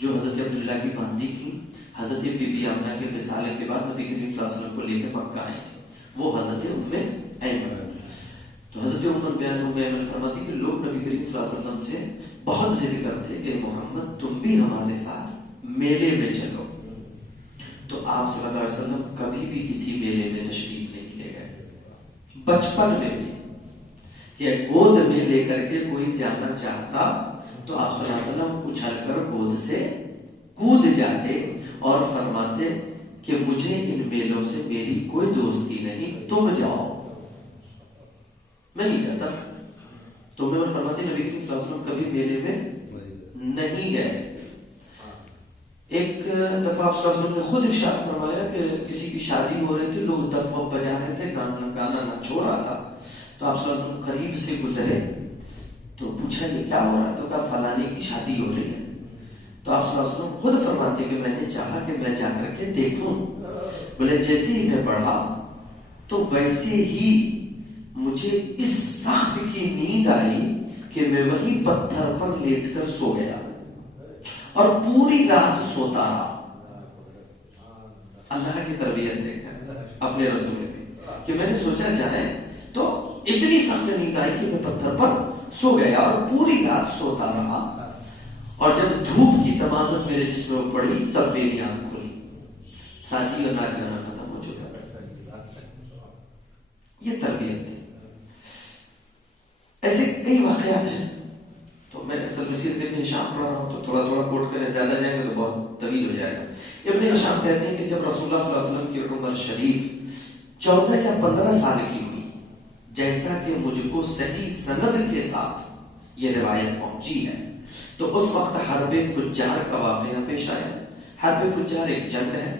جو حضرت عبداللہ کی باندھی تھی. حضرت بی بی آمنہ کے وصال کے بعد نبی کریم صلی اللہ علیہ وسلم کو لے کے مکہ آئی تھی، وہ حضرت ام ایمن. تو حضرت ام ایمن فرماتی کہ لوگ نبی کریم صلی اللہ علیہ وسلم سے بہت ضد کرتے کہ محمد تم بھی ہمارے ساتھ میلے میں چلو. تو آپ صلی اللہ علیہ وسلم کبھی بھی کسی میلے میں تشریف نہیں لے گئے. بچپن میں بھی کہ گود میں لے کر کے کوئی جانا چاہتا تو آپ صلی اللہ علیہ وسلم اچھل کر گود سے کود جاتے اور فرماتے کہ مجھے ان میلوں سے میری کوئی دوستی نہیں، تم جاؤ. میں نہیں کہتا. تو میں فرماتے نبی کریم صلی اللہ علیہ وسلم کبھی میلے میں نہیں گئے. ایک دفعہ آپ صلی اللہ علیہ وسلم نے خود ارشاد فرمایا کہ کسی کی شادی ہو رہی تھی, لوگ دف بجا رہے تھے, گانا نچو رہا تھا. تو آپ صلی اللہ علیہ وسلم قریب سے گزرے تو پوچھا یہ کیا ہو رہا ہے؟ تو کہا فلانے کی شادی ہو رہی ہے. تو آپ صلی اللہ علیہ وسلم خود فرماتے کہ میں نے چاہا کہ میں جا کر کے دیکھوں. بولے جیسے ہی میں پڑھا تو ویسے ہی مجھے اس سخت کی نیند آئی کہ میں وہی پتھر پر لیٹ کر سو گیا اور پوری رات سوتا رہا. اللہ کی تربیت دیکھا اپنے رسول میں کہ میں نے سوچا جائے تو اتنی سخت نیند آئی کہ میں پتھر پر سو گیا اور پوری رات سوتا رہا, اور جب دھوپ کی تمازت میرے جسم میں پڑی تب میری آنکھ کھلی. ساتھی اور ناچ گانا ختم ہو چکا. یہ تربیت ہے. ایسے کئی واقعات ہیں. تو میں اکثر مسجد ابن ہشام پڑھ رہا ہوں تو تھوڑا تھوڑا کوٹ کریں, زیادہ جائیں گے تو بہت طویل ہو جائے گا. ابن ہشام کہتے ہیں کہ جب رسول اللہ صلی اللہ علیہ وسلم کی عمر شریف 14 یا 15 سال کی ہوئی, جیسا کہ مجھ کو صحیح سند کے ساتھ یہ روایت پہنچی ہے, تو اس وقت حرب فجار کا واقعہ پیش آیا. حرب فجار ایک جنگ ہے.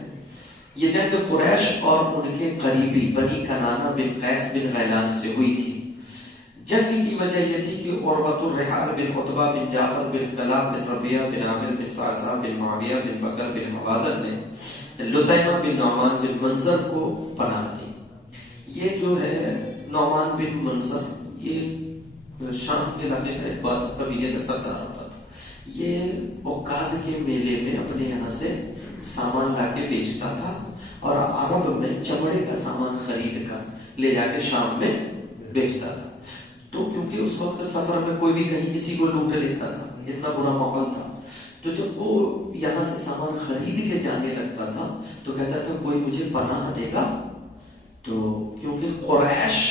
یہ جنگ قریش اور ان کے قریبی بنی کنانہ بن قیس بن غیلان سے ہوئی تھی. جنگ کی وجہ یہ تھی کہ عروۃ الرحال بن عتبہ بن جعفر بن کلاب بن ربیعہ بن عامر بن صعصع بن معاویہ بن بکر بن موازن نے لطیمہ بن نعمان بن منظر کو پناہ دی. یہ جو ہے نعمان بن منظر یہ شام کے علاقے کا ایک بات قبیلے کا سردار ہوتا تھا. یہ عکاظ کے میلے میں اپنے یہاں سے سامان لا کے بیچتا تھا اور عرب میں چمڑے کا سامان خرید کر لے جا کے شام میں بیچتا تھا. تو کیونکہ اس وقت سفر میں کوئی بھی کہیں کسی کو لوٹ لیتا تھا, اتنا برا ماحول تھا. تو جب وہ یہاں سے سامان خرید کے جانے لگتا تھا تو کہتا تھا کوئی مجھے پناہ دے گا. تو کیونکہ قریش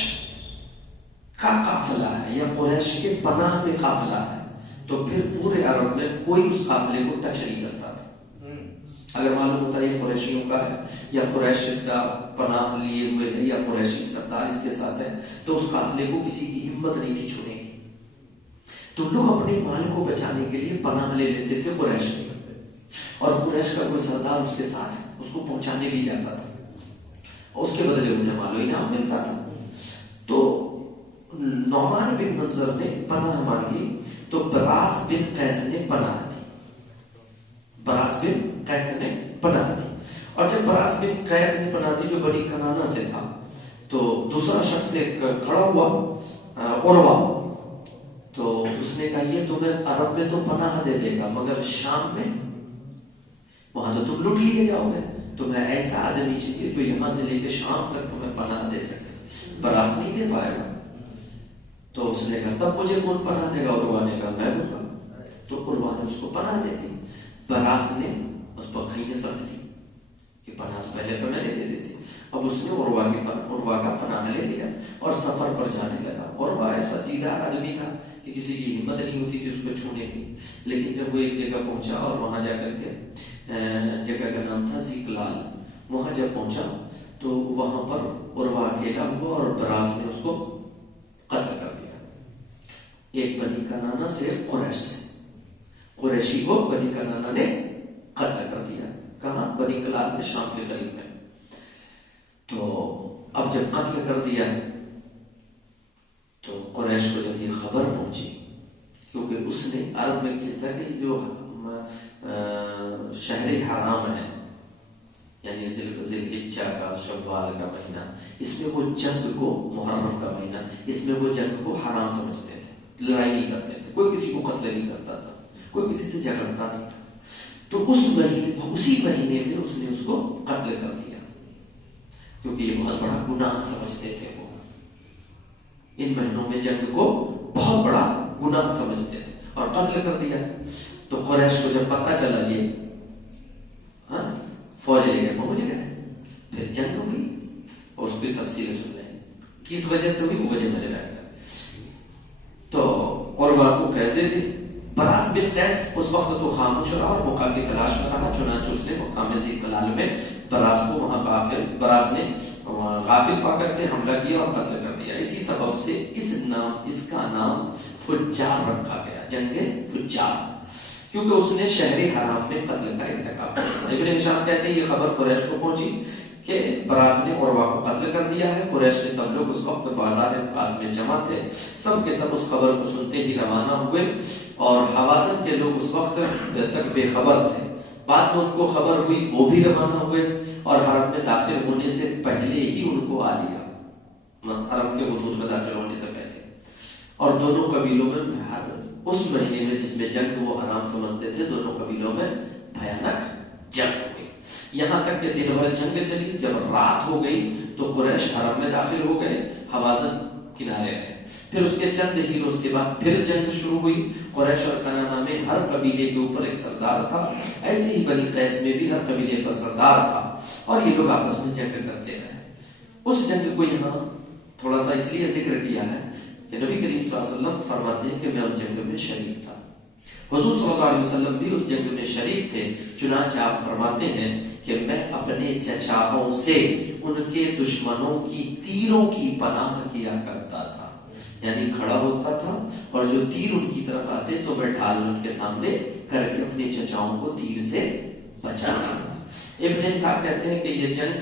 کا قافلہ ہے یا قریش کے پناہ میں قافلہ ہے, تو پھر پورے عرب میں کوئی اس قافلے کو ٹچ نہیں کرتا تھا. اگر معلوم ہوتا ہے یہ قریشیوں کا ہے یا قریش اس کا پناہ لیے ہوئے ہے یا قریشی سردار اس کے ساتھ ہے, تو اس قافلے کو کسی کی ہمت نہیں تھی چھوڑنے کی. تو لوگ اپنے مال کو بچانے کے لیے پناہ لے لیتے تھے قریش میں, اور قریش کا کوئی سردار اس کے ساتھ اس کو پہنچانے بھی جاتا تھا, اور اس کے بدلے انہیں مال و انعام ملتا تھا. تو نعمان بن منظر نے پناہ مانگی تو براس بن قیس نے پناہ دی. براس بن قیس نے پناہ دی, اور جب براس بن قیس نے پناہ دی جو بنی کنانہ سے تھا, تو دوسرا شخص ایک کھڑا ہوا عروہ, تو اس نے کہا یہ تمہیں عرب میں تو پناہ دے دے گا مگر شام میں وہاں تو تم لوٹ لیے جاؤ گے, تمہیں ایسا آدمی چاہیے جو یہاں سے لے کے شام تک تمہیں پناہ دے سکے. براس نہیں دے پائے گا. تو اس نے کہا تب مجھے کون پناہ دے گا؟ عروہ نے کہا میں دوں گا. تو عروہ نے اس کو پناہ دے دی. براس نے اس پر کہیں سمجھ لی کہ پناہ تو پہلے تو میں نے دے دی تھی. اب اس نے عروہ کا پناہ لے لیا اور سفر پر جانے لگا. عروہ ایسا دیدار آدمی تھا کہ کسی کی ہمت نہیں ہوتی تھی اس کو چھونے کی. لیکن جب وہ ایک جگہ پہنچا اور وہاں جا کر کے جگہ کا نام تھا زیکلال, وہاں جب پہنچا تو وہاں پر عروہ اکیلا ہوا اور براس نے اس کو قتل کر دیا. ایک بنی کنانہ سے قریش سے, قریشی کو بنی کنانہ نے قتل کر دیا. کہاں؟ بنی کلال میں, شام کے قریب میں. تو اب جب قتل کر دیا تو قریش کو جب یہ خبر پہنچی, کیونکہ اس نے عرب میں ایک چیز تھا کہ جو شہر حرام ہے یعنی ذوالحجہ کا شوال کا مہینہ, اس میں وہ جنگ کو, محرم کا مہینہ, اس میں وہ جنگ کو حرام سمجھتے تھے, لڑائی نہیں کرتے تھے, کوئی کسی کو قتل نہیں کرتا تھا, کوئی کسی سے جھگڑتا نہیں تھا. تو اسی مہینے میں اس نے اس کو قتل کر دیا, کیونکہ یہ بہت بڑا گناہ سمجھتے تھے. وہ ان مہینوں میں جنگ کو بہت بڑا گناہ سمجھتے تھے اور قتل کر دیا. تو قریش کو جب پتہ چلا یہ فوج لے گئے پہنچ گئے, پھر جنگ ہوئی اور اس کی تفصیل سن لیں کس وجہ سے ہوئی, وہ وجہ میں نے بیان کر. تو عروہ کو کیسے دی براس بن قیس اس وقت تو خاموش رہا اور موقع کی تلاش میں رہا، چنانچہ اس نے مقام ذی قلال میں براس کو وہاں براس نے غافل پا کر کے حملہ کیا اور قتل کر دیا۔ اسی سبب سے اس کا نام فجار رکھا گیا، جنگ فجار، کیونکہ اس نے شہر حرام میں قتل کا ارتکاب کیا۔ ابن ہشام کہتے ہیں یہ خبر قریش کو پہنچی کہ براس نے عروہ کو قتل کر دیا ہے۔ قریش کے سب لوگ اس وقت بازار عکاظ میں جمع تھے، سب کے سب اس خبر کو سنتے ہی روانہ ہوئے، اور حوازن کے لوگ اس وقت تک بے خبر تھے۔ بعد میں ان کو خبر ہوئی، وہ بھی روانہ ہوئے اور حرم میں داخل ہونے سے پہلے ہی ان کو آ لیا، حرم کے حدود میں داخل ہونے سے پہلے۔ اور دونوں قبیلوں میں اس مہینے میں جس میں جنگ وہ حرام سمجھتے تھے، دونوں قبیلوں میں بھیانک جنگ ہوئی، یہاں تک کہ دن بھر جنگ چلی۔ جب رات ہو گئی تو قریش حرم میں داخل ہو گئے، حوازن کنارے میں۔ پھر اس کے چند ہی روز کے بعد پھر جنگ شروع ہوئی۔ قریش اور کنانہ میں ہر قبیلے کے اوپر ایک سردار تھا، ایسے ہی بنی قیس میں بھی ہر قبیلے کا سردار تھا، اور یہ لوگ آپس میں جنگ کرتے رہے۔ اس جنگ کو یہاں تھوڑا سا اس لیے ذکر کیا ہے کہ نبی کریم صلی اللہ علیہ وسلم فرماتے ہیں کہ میں اس جنگ میں شریک تھا، حضور صلی اللہ علیہ وسلم بھی اس جنگ میں شریک تھے۔ چنانچہ آپ فرماتے ہیں کہ میں اپنے چچاؤں سے ان کے دشمنوں کی تیروں کی پناہ کیا کرتا تھا، یعنی کھڑا ہوتا تھا اور جو تیر ان کی طرف آتے تو میں ڈھال ان کے سامنے کر کے اپنے چچاؤں کو تیر سے بچاتا تھا۔ ابن اسحاق کہتے ہیں کہ یہ جنگ،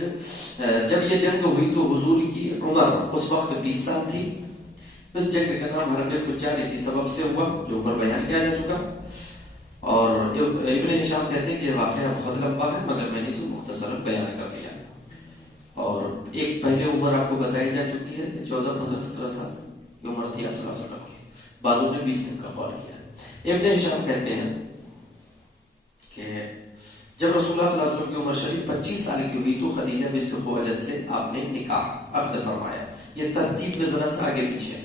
جب یہ جنگ ہوئی تو حضور کی عمر اس وقت 20 سال تھی۔ اس جنگ کا نام حرب فجار اسی سبب سے ہوا جو اوپر بیان کیا جا چکا۔ اور ابن ہشام کہتے ہیں کہ یہ واقعہ بہت لمبا ہے، مگر میں نے اسے مختصر بیان کر دیا۔ اور ایک پہلے عمر آپ کو بتائی جا چکی ہے کہ 14 15 17 سال کی عمر تھی آپ صلی اللہ علیہ وسلم کی، بعضوں نے 20 دن کا قول کیا۔ ابن ہشام کہتے ہیں کہ جب رسول اللہ صلی اللہ علیہ وسلم کی عمر شریف 25 سال کی ہوئی تو خدیجہ بنت خویلد سے آپ نے نکاح عقد فرمایا۔ یہ ترتیب میں ذرا سا آگے پیچھے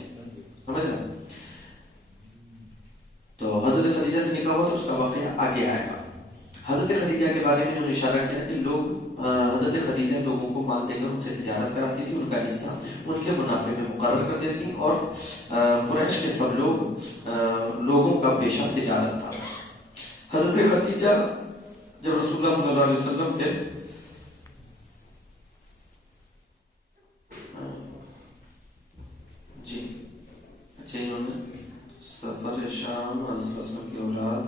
سمجھ رہے ہیں، تو حضرت خدیجہ سے نکاح ہوا تو اس کا واقعہ آگے آئے گا۔ حضرت خدیجہ کے بارے میں انہوں نے اشارہ کیا کہ لوگ حضرت خدیجہ لوگوں کو مال دے کر ان سے تجارت کراتی تھی، ان کا حصہ ان کے منافع میں مقرر کر دیتی، اور قریش کے سب لوگوں کا پیشہ تجارت تھا۔ حضرت خدیجہ جب رسول اللہ صلی اللہ علیہ وسلم کے انہوں نے سفر شام کی اولاد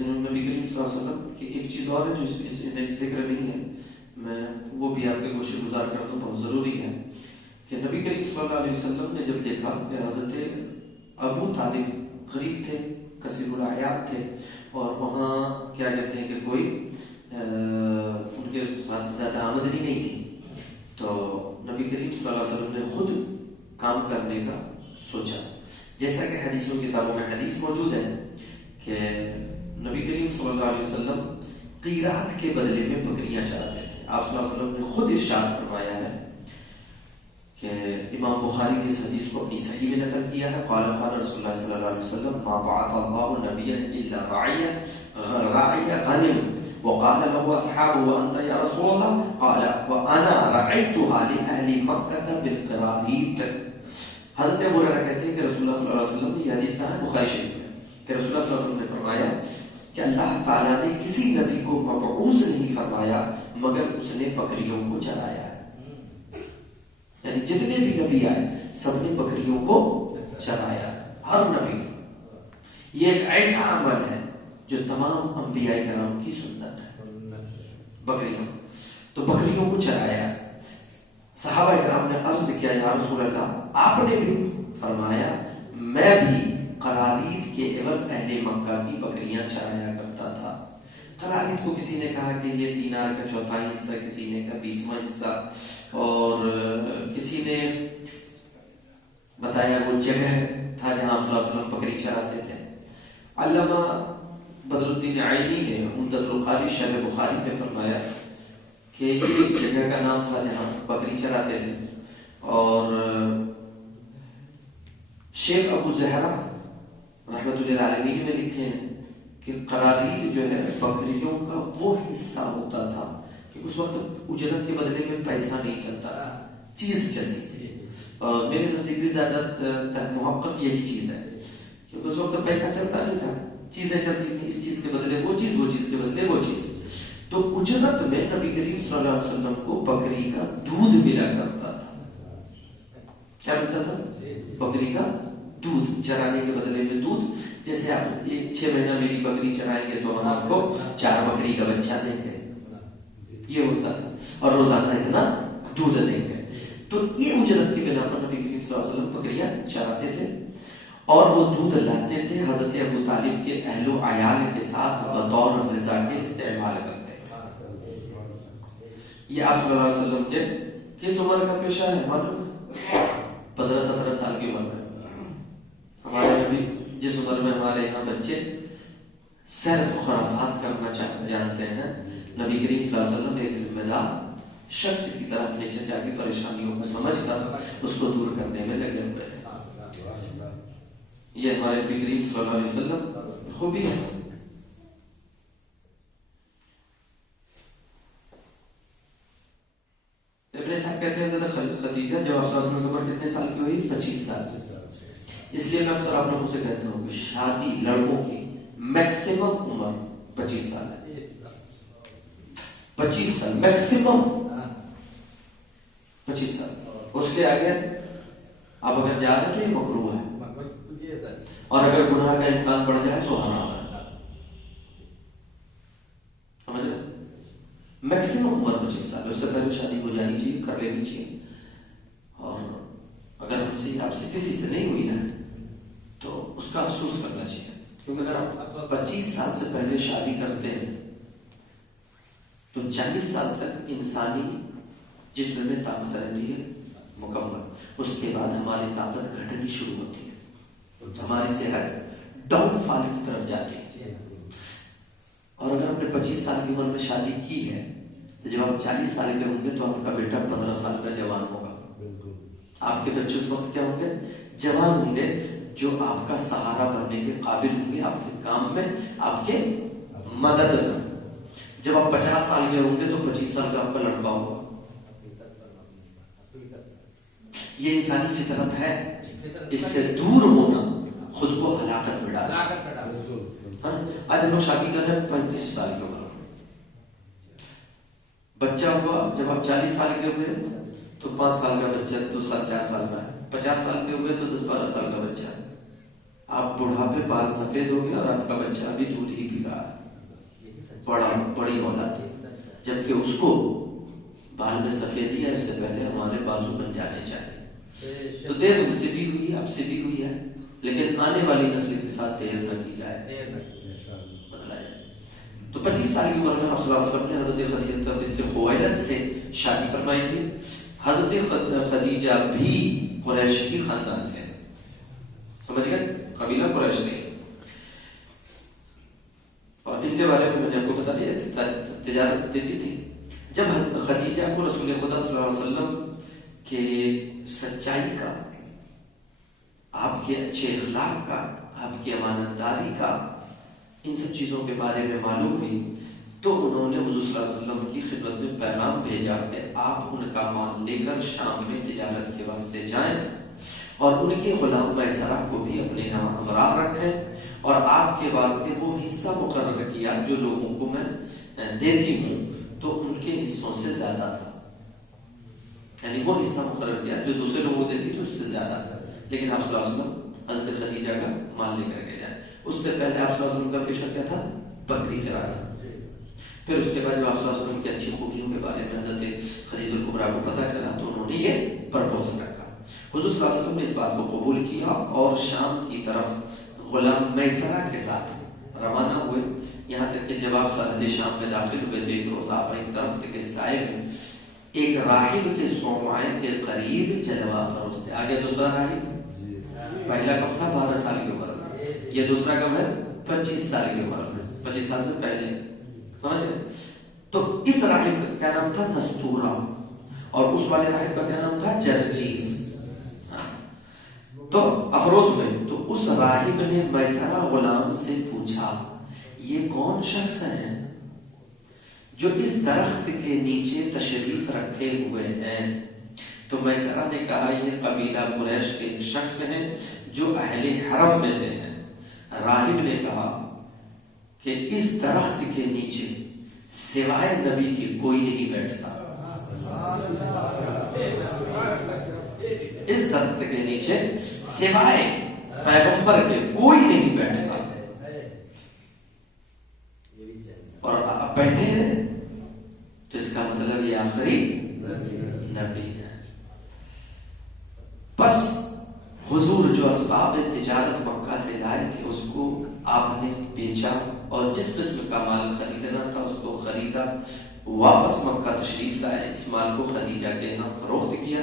نبی کریم صلی اللہ علیہ وسلم کی ایک چیز اور ہے جو ذکر نہیں ہے، میں وہ بھی آپ کے گوشے گزار کر دوں، بہت ضروری ہے کہ نبی کریم صلی اللہ علیہ وسلم نے جب دیکھا کہ حضرت ابو طالب غریب تھے، کثیر الحیات تھے، اور وہاں کیا کہتے ہیں کہ کوئی ان کے ساتھ زیادہ آمدنی نہیں تھی، تو نبی کریم صلی اللہ علیہ وسلم نے خود کام کرنے کا سوچا، جیسا کہ حدیثوں کتابوں میں حدیث موجود ہے کہ نبی کریم صلی اللہ علیہ وسلم قیرات کے بدلے میں بکریاں چراتے تھے۔ آپ صلی اللہ علیہ وسلم نے خود ارشاد فرمایا ہے کہ امام بخاری نے اس حدیث کو اپنی صحیح میں نقل کیا ہے، قال قال رسول اللہ صلی اللہ علیہ وسلم ما بعث اللہ نبیا الا راعی غنم وقال له اصحابه وانت یا رسول اللہ قال وانا رعیتها لاهل مکہ بالقراريط۔ حضرت ابو ہریرہ کہتے ہیں کہ رسول اللہ صلی اللہ علیہ وسلم، یہ حدیث ہے بخاری شریف میں، کہ رسول اللہ صلی اللہ علیہ وسلم نے فرمایا کہ اللہ تعالیٰ نے کسی نبی کو مبعوث نہیں فرمایا مگر اس نے بکریوں کو چرایا ہے، یعنی جتنے بھی نبی آئے سب نے بکریوں کو چرایا، ہر نبی۔ یہ ایک ایسا عمل ہے جو تمام انبیاء کرام کی سنت ہے، بکریوں، تو بکریوں کو چرایا۔ صحابہ کرام نے عرض کیا یا رسول اللہ، آپ نے بھی فرمایا میں بھی قرارید کے عوض اہل مکہ کی بکریاں چرایا کرتا تھا۔ قرارید کو کسی نے کہا کہ یہ دینار کا چوتھائی حصہ، کسی نے کا 20واں حصہ، اور کسی نے بتایا وہ جگہ تھا جہاں آپ صلی اللہ علیہ وسلم بکری چراتے تھے۔ علامہ بدر الدین عینی نے عمدۃ القاری شرح بخاری میں فرمایا کہ یہ ایک جگہ کا نام تھا جہاں بکری چراتے تھے، اور شیخ ابو زہرا رحمۃ اللہ علیہ میں لکھے ہیں کہ قرارید جو ہے بکریوں کا وہ حصہ ہوتا تھا کہ اس وقت اجرت کے بدلے میں پیسہ نہیں چلتا تھا، چیز چلتی تھی، میرے نزدیک بھی زیادہ محقق یہی چیز ہے، کیونکہ اس وقت تو پیسہ چلتا نہیں تھا، چیزیں چلتی تھیں، اس چیز کے بدلے وہ چیز، وہ چیز کے بدلے وہ چیز. تو اجرت میں نبی کریم صلی اللہ علیہ وسلم کو بکری کا دودھ ملا کرتا تھا. کیا ملتا تھا؟ بکری کا دودھ، چرانے کے بدلے میں دودھ. جیسے آپ 6 مہینہ میری بکری چرائیں گے تو ہم آپ کو 4 بکری کا بچہ دیں گے، یہ ہوتا تھا، اور روزانہ اتنا دودھ دیں گے. تو یہ اجرت کی بنا پر نبی کریم صلی اللہ علیہ وسلم بکریاں چراتے تھے اور وہ دودھ لاتے تھے، حضرت ابو طالب کے اہل و عیال کے ساتھ بطور غذا کے استعمال کرتے تھے. یہ آپ صلی اللہ علیہ وسلم کے کس عمر کا پیشہ ہے؟ معلوم 15-17 سال کی عمر میں. ہمارے نبی جس عمر میں ہمارے یہاں بچے صرف خرافات کرنا جانتے ہیں، نبی کریم صلی اللہ علیہ وسلم ایک ذمہ دار شخص کی طرح اپنے چچا کی پریشانیوں کو سمجھ کر اس کو دور کرنے میں لگے ہوئے تھے. یہ ہمارے نبی کریم صلی اللہ علیہ وسلم خوبی ہے. ابن صاحب کہتے ہیں حضرت خدیجہ جب آپ صلی اللہ علیہ وسلم کی عمر کتنے سال کی ہوئی؟ 25 سال. اس لیے میں اکثر آپ لوگوں سے کہتا ہوں کہ شادی لڑکوں کی میکسیمم عمر 25 سال ہے. 25 سال میکسیمم، 25 سال. اس کے آگے آپ اگر جا رہے ہیں تو یہ مکروہ ہے، اور اگر گناہ کا امکان پڑ جائے تو حرام ہے. سمجھ رہے؟ میکسیمم عمر 25 سال. اس سے پہلے شادی ہو جانی چاہیے، کر لینی چاہیے. اور اگر ہم سے آپ سے کسی سے نہیں ہوئی ہے تو اس کا افسوس کرنا چاہیے، کیونکہ اگر آپ 25 سال سے پہلے شادی کرتے ہیں تو 40 سال تک انسانی جسم میں طاقت رہتی ہے مکمل. اس کے بعد ہماری طاقت گھٹنی شروع ہوتی ہے، ہماری صحت ڈاؤن فال کی طرف جاتی ہے. اور اگر آپ نے 25 سال کی عمر میں شادی کی ہے تو جب آپ 40 سال کے ہوں گے تو آپ کا بیٹا 15 سال کا جوان ہوگا. آپ کے بچے اس وقت کیا ہوں گے؟ جوان ہوں گے، جو آپ کا سہارا بننے کے قابل ہوں گے، آپ کے کام میں، آپ کے مدد میں. جب آپ 50 سال کے ہوں گے تو 25 سال کا آپ کا لڑکا ہوگا. یہ انسانی فطرت ہے. اس سے دور ہونا خود کو ہلاکت میں ڈالا. آج ہم لوگ شادی کر رہے ہیں 35 سال کی عمر، بچہ ہوا جب آپ 40 سال کے ہوئے تو 5 سال کا بچہ، 2 سال 4 سال کا ہے. 50 سال کے ہوئے تو 10-12 سال کا بچہ ہے. آپ بڑھاپے بال سفید ہو گئے اور آپ کا بچہ ابھی دودھ ہی پی رہا ہے، بڑی اولاد. جبکہ اس کو بال میں سفیدی ہے، اس سے پہلے ہمارے بازو بن جانے چاہیے. تو دیر ہم سے بھی ہوئی، آپ سے بھی ہوئی ہے، لیکن آنے والی نسل کے ساتھ دیر نہ کی جائے، بدلا جائے. تو 25 سال کی عمر میں آپ صلی اللہ علیہ وسلم نے حضرت خدیجہ بنت خویلد سے شادی فرمائی تھی. حضرت خدیجہ بھی قریش کی خاندان سے، سمجھ گئے، قبیلہ قریش سے. اور ان کے بارے میں نے آپ کو بتا دیا تجارت دیتی تھی. جب حضرت خدیجہ کو رسول خدا صلی اللہ علیہ وسلم کے سچائی کا، آپ کے اچھے اخلاق کا، آپ کی امانت داری کا، ان سب چیزوں کے بارے میں معلوم ہوئی تو انہوں نے حضور صلی اللہ علیہ وسلم کی خدمت میں پیغام بھیجا کہ آپ ان کا مال لے کر شام میں تجارت کے واسطے جائیں اور ان کے غلام میسرہ کو بھی اپنے ہمراہ رکھیں، اور آپ کے واسطے وہ حصہ مقرر کیا جو لوگوں کو میں دیتی ہوں تو ان کے حصوں سے زیادہ تھا. یعنی وہ حصہ مقرر کیا جو دوسرے لوگوں کو دیتی تو اس سے زیادہ تھا، لیکن آپ صلی اللہ علیہ وسلم حضرت خدیجہ کا مال لے کر کے جائیں. اس سے پہلے آپ صلی اللہ علیہ وسلم کا پیشہ کیا تھا؟ بکری چرانا. پھر اس کے بعد جب آپ صلی اللہ علیہ وسلم کی اچھی خوبیوں کے بارے میں حضرت خدیجہ الکبریٰ کو پتہ چلا تو انہوں نے یہ پرپوزل رکھا. حضور صلی اللہ علیہ وسلم نے اس بات کو قبول کیا اور شام کی طرف غلام میسرہ کے ساتھ روانہ ہوئے. یہاں تک کہ جب آپ سرحد شام میں داخل ہوئے تو ایک روز آپ ایک درخت کے سائے میں ایک راہب کے صومعے کے قریب جلوہ افروز تھے. آگے دوسرا راہب، پہلا کب تھا؟ 12 سال کی عمر میں. یہ دوسرا کب ہے؟ 25 سال کی عمر میں، 25 سال سے پہلے. سمجھ گئے؟ تو اس راہب کا نام تھا نستورہ اور اس والے راہب کا کیا نام تھا؟ جرجیس. تو افروز میں تو اس راہب نے میسرہ غلام سے پوچھا یہ کون شخص ہیں جو اس درخت کے نیچے تشریف رکھے ہوئے ہیں؟ تو میسرہ نے کہا یہ قبیلہ قریش کے ایک شخص ہیں جو اہل حرم میں سے ہیں. راہب نے کہا کہ اس درخت کے نیچے سوائے نبی کے کوئی نہیں بیٹھتا. اس درخت کے نیچے سوائے پیغمبر کے کوئی نہیں بیٹھتا. اور آپ بیٹھے ہیں تو اس کا مطلب یہ آخری نبی ہے. بس حضور جو اسباب تجارت مکہ سے لائے تھے اس کو آپ نے بیچا اور جس قسم کا مال خریدنا تھا اس کو خریدا. واپس مکہ تشریف لائے. اس مال کو خدیجہ کے یہاں فروخت کیا.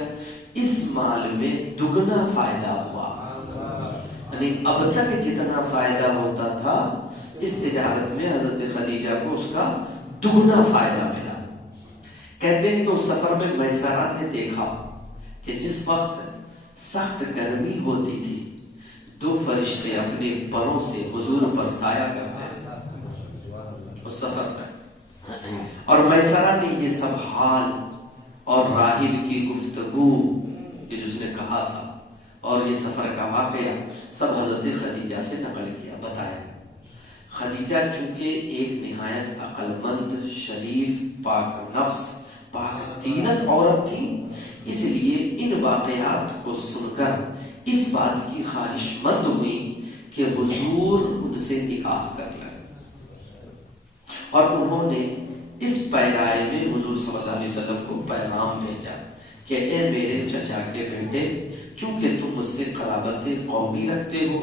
اس مال میں دگنا فائدہ ہوا. یعنی اب تک جتنا فائدہ ہوتا تھا اس تجارت میں حضرت خدیجہ کو اس کا دگنا فائدہ ملا. کہتے ہیں کہ اس سفر میں میسرہ نے دیکھا کہ جس وقت سخت گرمی ہوتی تھی 2 فرشتے اپنے پروں سے حضور پر سایہ کرتے تھے اس سفر میں. اور میسرہ نے یہ سب حال اور راہب کی گفتگو کہ جس نے کہا تھا اور یہ سفر کا واقعہ سب حضرت خدیجہ سے نقل کیا بتایا. خدیجہ چونکہ ایک نہایت عقل مند شریف پاک نفس پاک دینت عورت تھی اس لیے ان واقعات کو سن کر اس بات کی خواہش مند ہوئی کہ حضور ان سے نکاح کر لیں. اور انہوں نے اس پیرائے میں حضور صلی اللہ علیہ وسلم کو پیغام بھیجا کہ اے میرے چچا کے بیٹے چونکہ تم مجھ سے قرابت قومی رکھتے ہو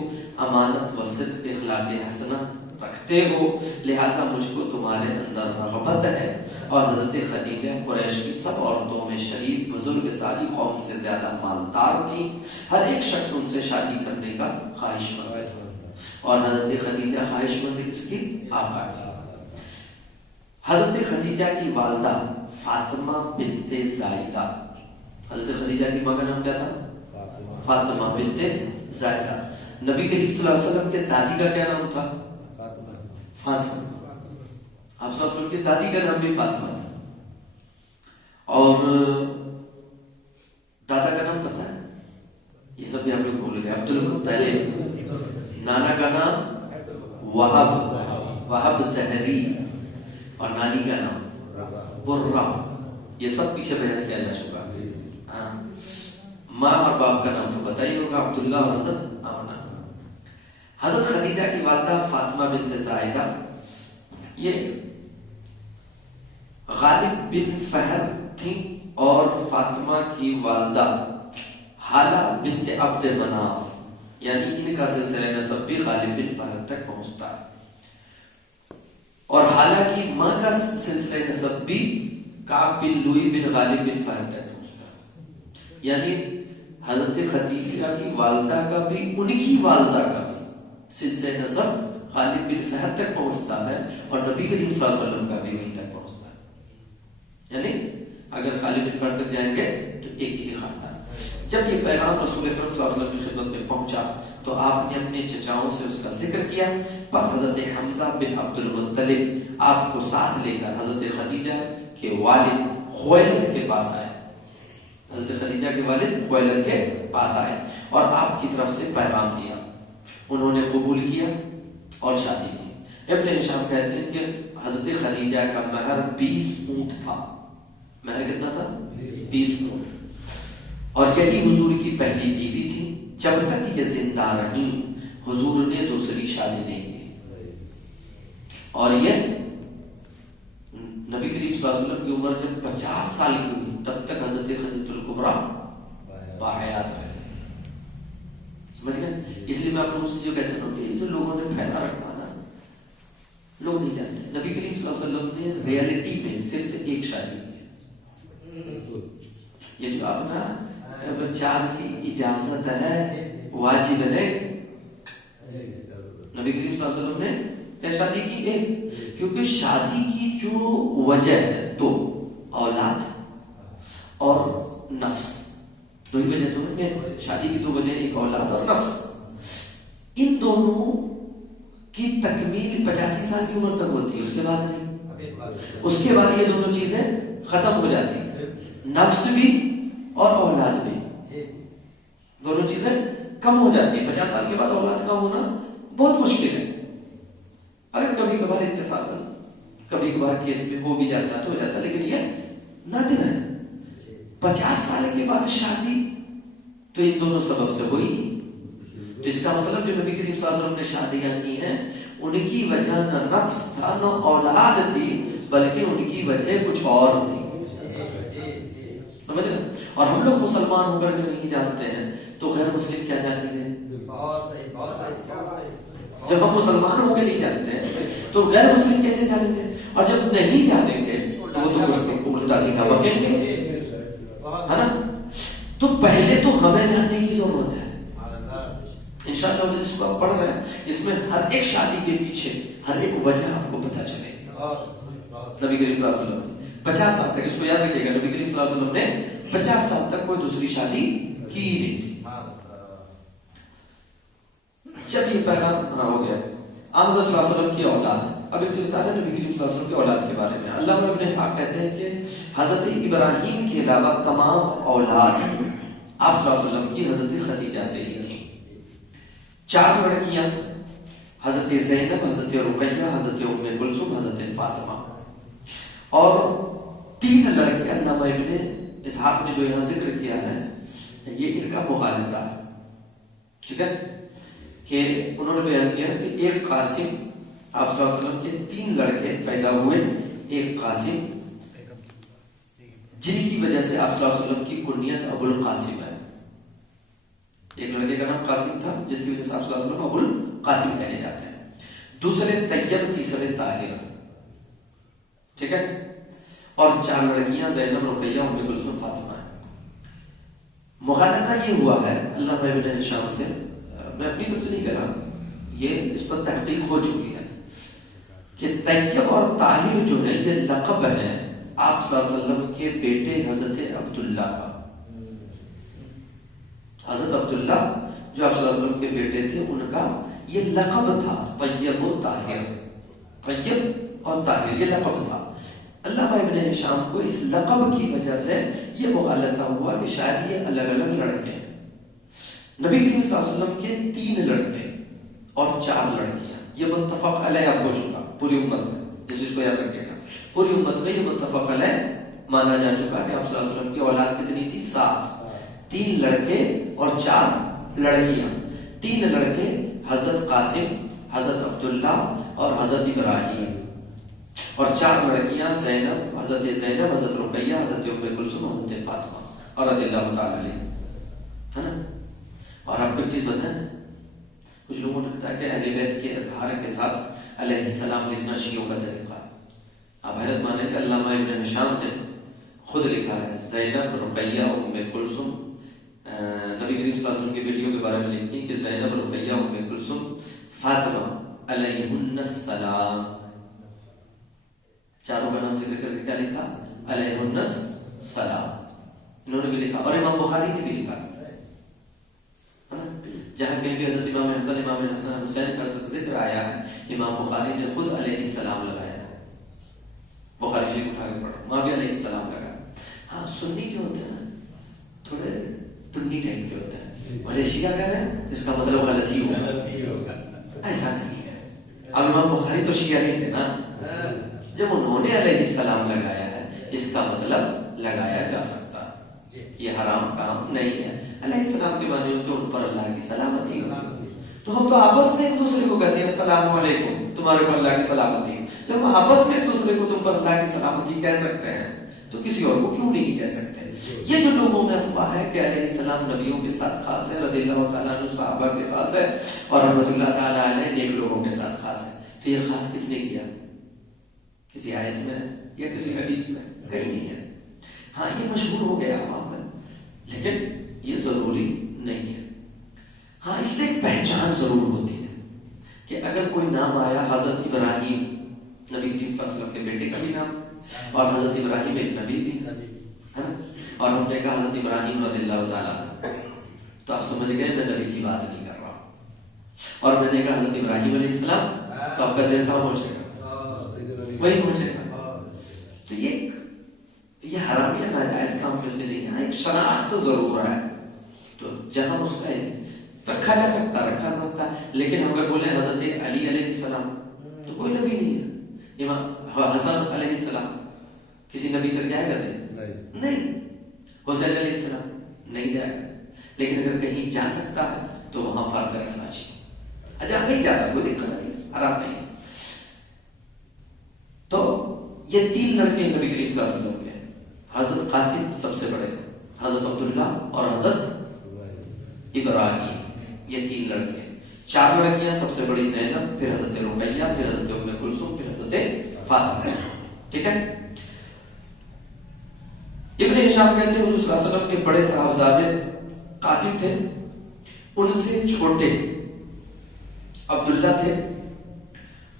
امانت و صدق اخلاق حسنہ رکھتے ہو لہذا مجھ کو تمہارے اندر رغبت ہے. اور حضرت خدیجہ قریش کی سب عورتوں میں شریف بزرگ ساری قوم سے زیادہ مالدار تھی. ہر ایک شخص ان سے شادی کرنے کا خواہش مند ہے. اور حضرت خدیجہ خواہش مند کس کی؟ آقا کی. حضرت خدیجہ کی والدہ فاطمہ بنت زائدہ. حضرت خدیجہ کی ماں کا نام کیا تھا؟ فاطمہ بنت زائدہ. نبی کریم صلی اللہ علیہ وسلم کے دادی کا کیا نام تھا؟ فاطمہ. آپ صلی اللہ علیہ وسلم کی دادی کا نام بھی فاطمہ تھا. اور دادا کا نام پتا ہے؟ یہ سب بھی آپ لوگ بھول گئے. عبد المطلب. نانا کا نام وہب زہری اور نانی کا نام برہ. یہ سب پیچھے بیان کیا جا چکا. ماں اور باپ کا نام تو پتا ہی ہوگا عبداللہ اور حضرت آمنہ. حضرت خدیجہ کی والدہ فاطمہ بنت زائدہ یہ غالب بن فہر تھی اور فاطمہ کی والدہ حالہ بنت عبد مناف یعنی ان کا سلسلہ نسب بھی غالب بن فہر تک پہنچتا ہے. اور حالہ کی ماں کا سلسلہ نسب بھی کعب بن لوئی بن غالب بن فہر تک پہنچتا ہے. یعنی حضرت خدیجہ کی والدہ کا بھی ان کی والدہ کا بھی سلسلہ نسب غالب بن فہر تک پہنچتا ہے اور نبی کریم صلی اللہ علیہ وسلم کا بھی وہیں تک پہنچتا ہے. یعنی اگر غالب بن فہر تک جائیں گے تو ایک ہی خاندان. جب یہ پیغام رسول اکرم صلی اللہ علیہ وسلم کی خدمت میں پہنچا تو آپ نے اپنے چچاؤں سے اس کا ذکر کیا. پس حضرت حمزہ بن عبد المطلب آپ کو ساتھ لے کر حضرت خدیجہ کے والد خویلد کے پاس آئے. حضرت خدیجہ کے والد خویلد کے پاس آئے اور آپ کی طرف سے پیغام دیا. انہوں نے قبول کیا اور شادی کی. ابن ہشام کہتے ہیں کہ حضرت خدیجہ کا مہر 20 اونٹ تھا. مہر کتنا تھا؟ 20 اونٹ. اور یہی حضور کی پہلی بیوی تھی. جب تک یہ زندہ رہی حضور نے دوسری شادی نہیں کی. اور یہ نبی کریم صلی اللہ علیہ وسلم کی عمر جب 50 سال کی ہوئی تب تک حضرت خدیجہ الکبریٰ باحیات رہی. سمجھ گئے؟ اس لیے میں آپ لوگوں سے جو کہتا ہوں کہ جو لوگوں نے پھیلا رکھا نا لوگ نہیں جانتے. نبی کریم صلی اللہ علیہ وسلم نے ریئلٹی میں صرف ایک شادی کی. یہ جو اپنا بچار کی اجازت ہے واجب ہے. نبی کریم صلی اللہ علیہ وسلم نے کیا شادی کی؟ ایک. کیونکہ شادی کی جو وجہ ہے تو اولاد اور نفس دو ہی وجہ. دونوں میں شادی کی 2 وجہ ایک اولاد اور نفس. ان دونوں کی تکمیل 85 سال کی عمر تک ہوتی ہے. اس کے بعد نہیں. اس کے بعد یہ دونوں چیزیں ختم ہو جاتی ہیں. نفس بھی اور اولاد بھی، دونوں چیزیں کم ہو جاتی ہیں. 50 سال کے بعد اولاد کا ہونا بہت مشکل ہے. اگر کبھی کبھار اتفاقاً کبھی کبھار کیس میں ہو بھی جاتا تو ہو جاتا، لیکن یہ نادر ہے. 50 سال کے بعد شادی تو ان دونوں سبب سے ہوئی نہیں. تو اس کا مطلب جو نبی کریم صلی اللہ علیہ وسلم نے شادیاں کی ہیں ان کی وجہ نہ نفس تھا نہ اولاد تھی، بلکہ ان کی وجہ کچھ اور تھی. سمجھ رہے؟ اور ہم لوگ مسلمان ہو کر کے نہیں جانتے ہیں تو غیر مسلم کیا جانیں گے؟ جب ہم مسلمان ہو کے نہیں جانتے ہیں تو غیر مسلم کیسے جانیں گے؟ اور جب نہیں جانیں گے تو وہ تو مسلم کو الٹا سیدھا بکیں گے، ہے نا؟ تو پہلے تو ہمیں جاننے کی ضرورت ہے. انشاءاللہ جس کو آپ پڑھ رہے ہیں اس میں ہر ایک شادی کے پیچھے ہر ایک وجہ آپ کو پتہ چلے. نبی کریم صلی اللہ علیہ وسلم 50 سال تک، اس کو یاد رکھیے گا، نبی کریم صلی اللہ علیہ وسلم نے 50 سال تک کوئی دوسری شادی کی نہیں تھی. جب یہ پیغام ہو گیا آپ صلی اللہ علیہ وسلم کی اولاد. اب ایک بتا رہے ہیں نبی کریم صلی اللہ علیہ وسلم کی اولاد کے بارے میں. علامہ ابن اسحاق کہتے ہیں کہ حضرت ابراہیم کے علاوہ تمام اولاد آپ صلی اللہ علیہ وسلم کی حضرت خدیجہ سے ہی تھی. 4 لڑکیاں، حضرت زینب، حضرت رقیہ، حضرت ام کلثوم، حضرت فاطمہ، اور 3 لڑکے. علامہ ابن اسحاق نے جو یہاں ذکر کیا ہے یہ ان کا مغالطہ ہے. ٹھیک ہے کہ انہوں نے بیان کیا کہ ایک قاسم، آپ صلی اللہ علیہ وسلم کے 3 لڑکے پیدا ہوئے، ایک قاسم جن کی وجہ سے آپ صلی اللہ علیہ وسلم کی کنیت ابو القاسم ہے. ایک لڑکے کا نام قاسم تھا جس کی وجہ سے آپ صلی اللہ علیہ وسلم ابو القاسم کہے جاتے ہیں. دوسرے طیب، تیسرے طاہر. ٹھیک ہے، اور 4 لڑکیاں زینب، رقیہ، ام کلثوم، فاطمہ ہیں. مغالطہ یہ ہوا ہے علامہ ابن ہشام سے، میں اپنی طرف سے نہیں کہہ رہا، یہ اس پر تحقیق ہو چکی ہے کہ طیب اور طاہر جو ہے یہ لقب ہے آپ صلی اللہ علیہ وسلم کے بیٹے حضرت عبداللہ کا. حضرت عبداللہ جو آپ صلی اللہ علیہ وسلم کے بیٹے تھے ان کا یہ لقب تھا، طیب و طاہر. طیب اور طاہر یہ لقب تھا. علامہ ابن ہشام کو اس لقب کی وجہ سے یہ مغالطہ ہوا کہ شاید یہ الگ الگ لڑکے ہیں. نبی کریم صلی اللہ علیہ وسلم کے 3 لڑکے اور 4 لڑکیاں، یہ متفق علیہ اب ہو چکا پوری امت میں. جس کو یاد رکھیے گا پوری امت میں یہ متفق علیہ مانا جا چکا کہ آپ صلی اللہ علیہ وسلم کی اولاد کتنی تھی؟ 7. 3 لڑکے اور 4 لڑکیاں. 3 لڑکے حضرت قاسم، حضرت عبداللہ اور حضرت ابراہیم، اور 4 لڑکیاں زینب، حضرت زینب، حضرت رقیہ، حضرت ام کلثوم، حضرت فاطمہ اور رضی اللہ تعالی عنہ، ہے نا. اور آپ کو ایک چیز بتائیں، کچھ لوگوں کو لگتا ہے کہ اہل بیت کے اطہار کے ساتھ علیہ السلام لکھنا شیعوں کا طریقہ ہے. آپ حیرت مانیں کہ علامہ ابن ہشام نے خود لکھا ہے زینب، رقیہ، ام کلثوم. نبی کریم صلی اللہ علیہ وسلم کی بیٹیوں کے بارے میں لکھتی ہیں کہ زینب، رقیہ، ام کلثوم، فاطمہ علیہن السلام. چاروں کا نام ذکر کر کے کیا لکھا؟ علیہن السلام. انہوں نے بھی لکھا اور امام بخاری نے بھی لکھا. جہاں کہیں بھی حضرت امام حسن حسین کا ذکر آیا ہے امام بخاری نے خود علیہ السلام لگایا ہے. بخاری شریف اٹھا کے پڑھو، وہاں بھی علیہ السلام لگایا. ہاں سنی جو ہوتے ہیں نا تھوڑے ٹنی ٹائپ کے ہوتے ہیں، اور شیعہ کہہ رہے ہیں اس کا مطلب غلط ہی ہوگا. ایسا نہیں ہے. اب امام بخاری تو شیعہ نہیں تھے نا، جب انہوں نے علیہ السلام لگایا ہے اس کا مطلب لگایا جا سکتا ہے، یہ حرام کام نہیں ہے. علیہ السلام کے معنی ہوتے ان پر اللہ کی سلامتی ہو. تو ہم تو آپس میں ایک دوسرے کو کہتے ہیں السلام علیکم، تمہارے پر اللہ کی سلامتی. جب ہم آپس میں ایک دوسرے کو تم پر اللہ کی سلامتی کہہ سکتے ہیں تو کسی اور کو کیوں نہیں کہہ سکتے؟ یہ جو لوگوں میں افواہ ہے کہ علیہ السلام نبیوں کے ساتھ خاص ہے، رضی اللہ تعالیٰ عنہ صحابہ کے خاص ہے، اور رحمۃ اللہ تعالیٰ علیہ نیک لوگوں کے ساتھ خاص ہے، تو یہ خاص کس نے کیا؟ کسی آیت میں یا کسی حدیث میں؟ کہیں نہیں ہے. ہاں یہ مشہور ہو گیا عوام میں، لیکن یہ ضروری نہیں ہے. ہاں اس سے ایک پہچان ضرور ہوتی ہے کہ اگر کوئی نام آیا حضرت ابراہیم، نبی کریم صلی اللہ علیہ وسلم کے بیٹے کا بھی نام، اور حضرت ابراہیم ایک نبی بھی ہے نا، اور ہم نے کہا حضرت ابراہیم رضی اللہ تعالیٰ عنہ، تو آپ سمجھ گئے میں نبی کی بات نہیں کر رہا ہوں. اور میں نے کہا حضرت ابراہیم علیہ السلام، تو آپ کا ذہن کہاں پہنچے گا؟ وہی پہنچے گا. تو یہ یہ حرام یا ناجائز کام میں سے نہیں ہے، ایک شناخت ضرور ہے، تو جہاں اس کا رکھا جا سکتا، لیکن ہم اگر بولیں حضرت علی علیہ السلام تو کوئی نبی نہیں ہے، امام حسن علیہ السلام کسی نبی تک جائے گا نہیں، حسین علیہ السلام نہیں جائے گا، لیکن اگر کہیں جا سکتا ہے تو وہاں فرق رکھنا چاہیے، جہاں نہیں جاتا کوئی دقت نہیں، حرام نہیں۔ تو یہ 3 لڑکے ہیں نبی کریم صلی اللہ علیہ وسلم کے، حضرت قاسم سب سے بڑے، حضرت عبداللہ اور حضرت ابراہیم، یہ 3 لڑکے، 4 لڑکیاں، سب سے بڑی زینب، پھر حضرت رقیہ، پھر حضرت ام کلثوم، پھر حضرت فاطمہ، ٹھیک ہے۔ ابن ہشام کہتے ہیں حضور صلی اللہ علیہ وسلم کے بڑے صاحبزادے قاسم تھے، ان سے چھوٹے عبداللہ تھے،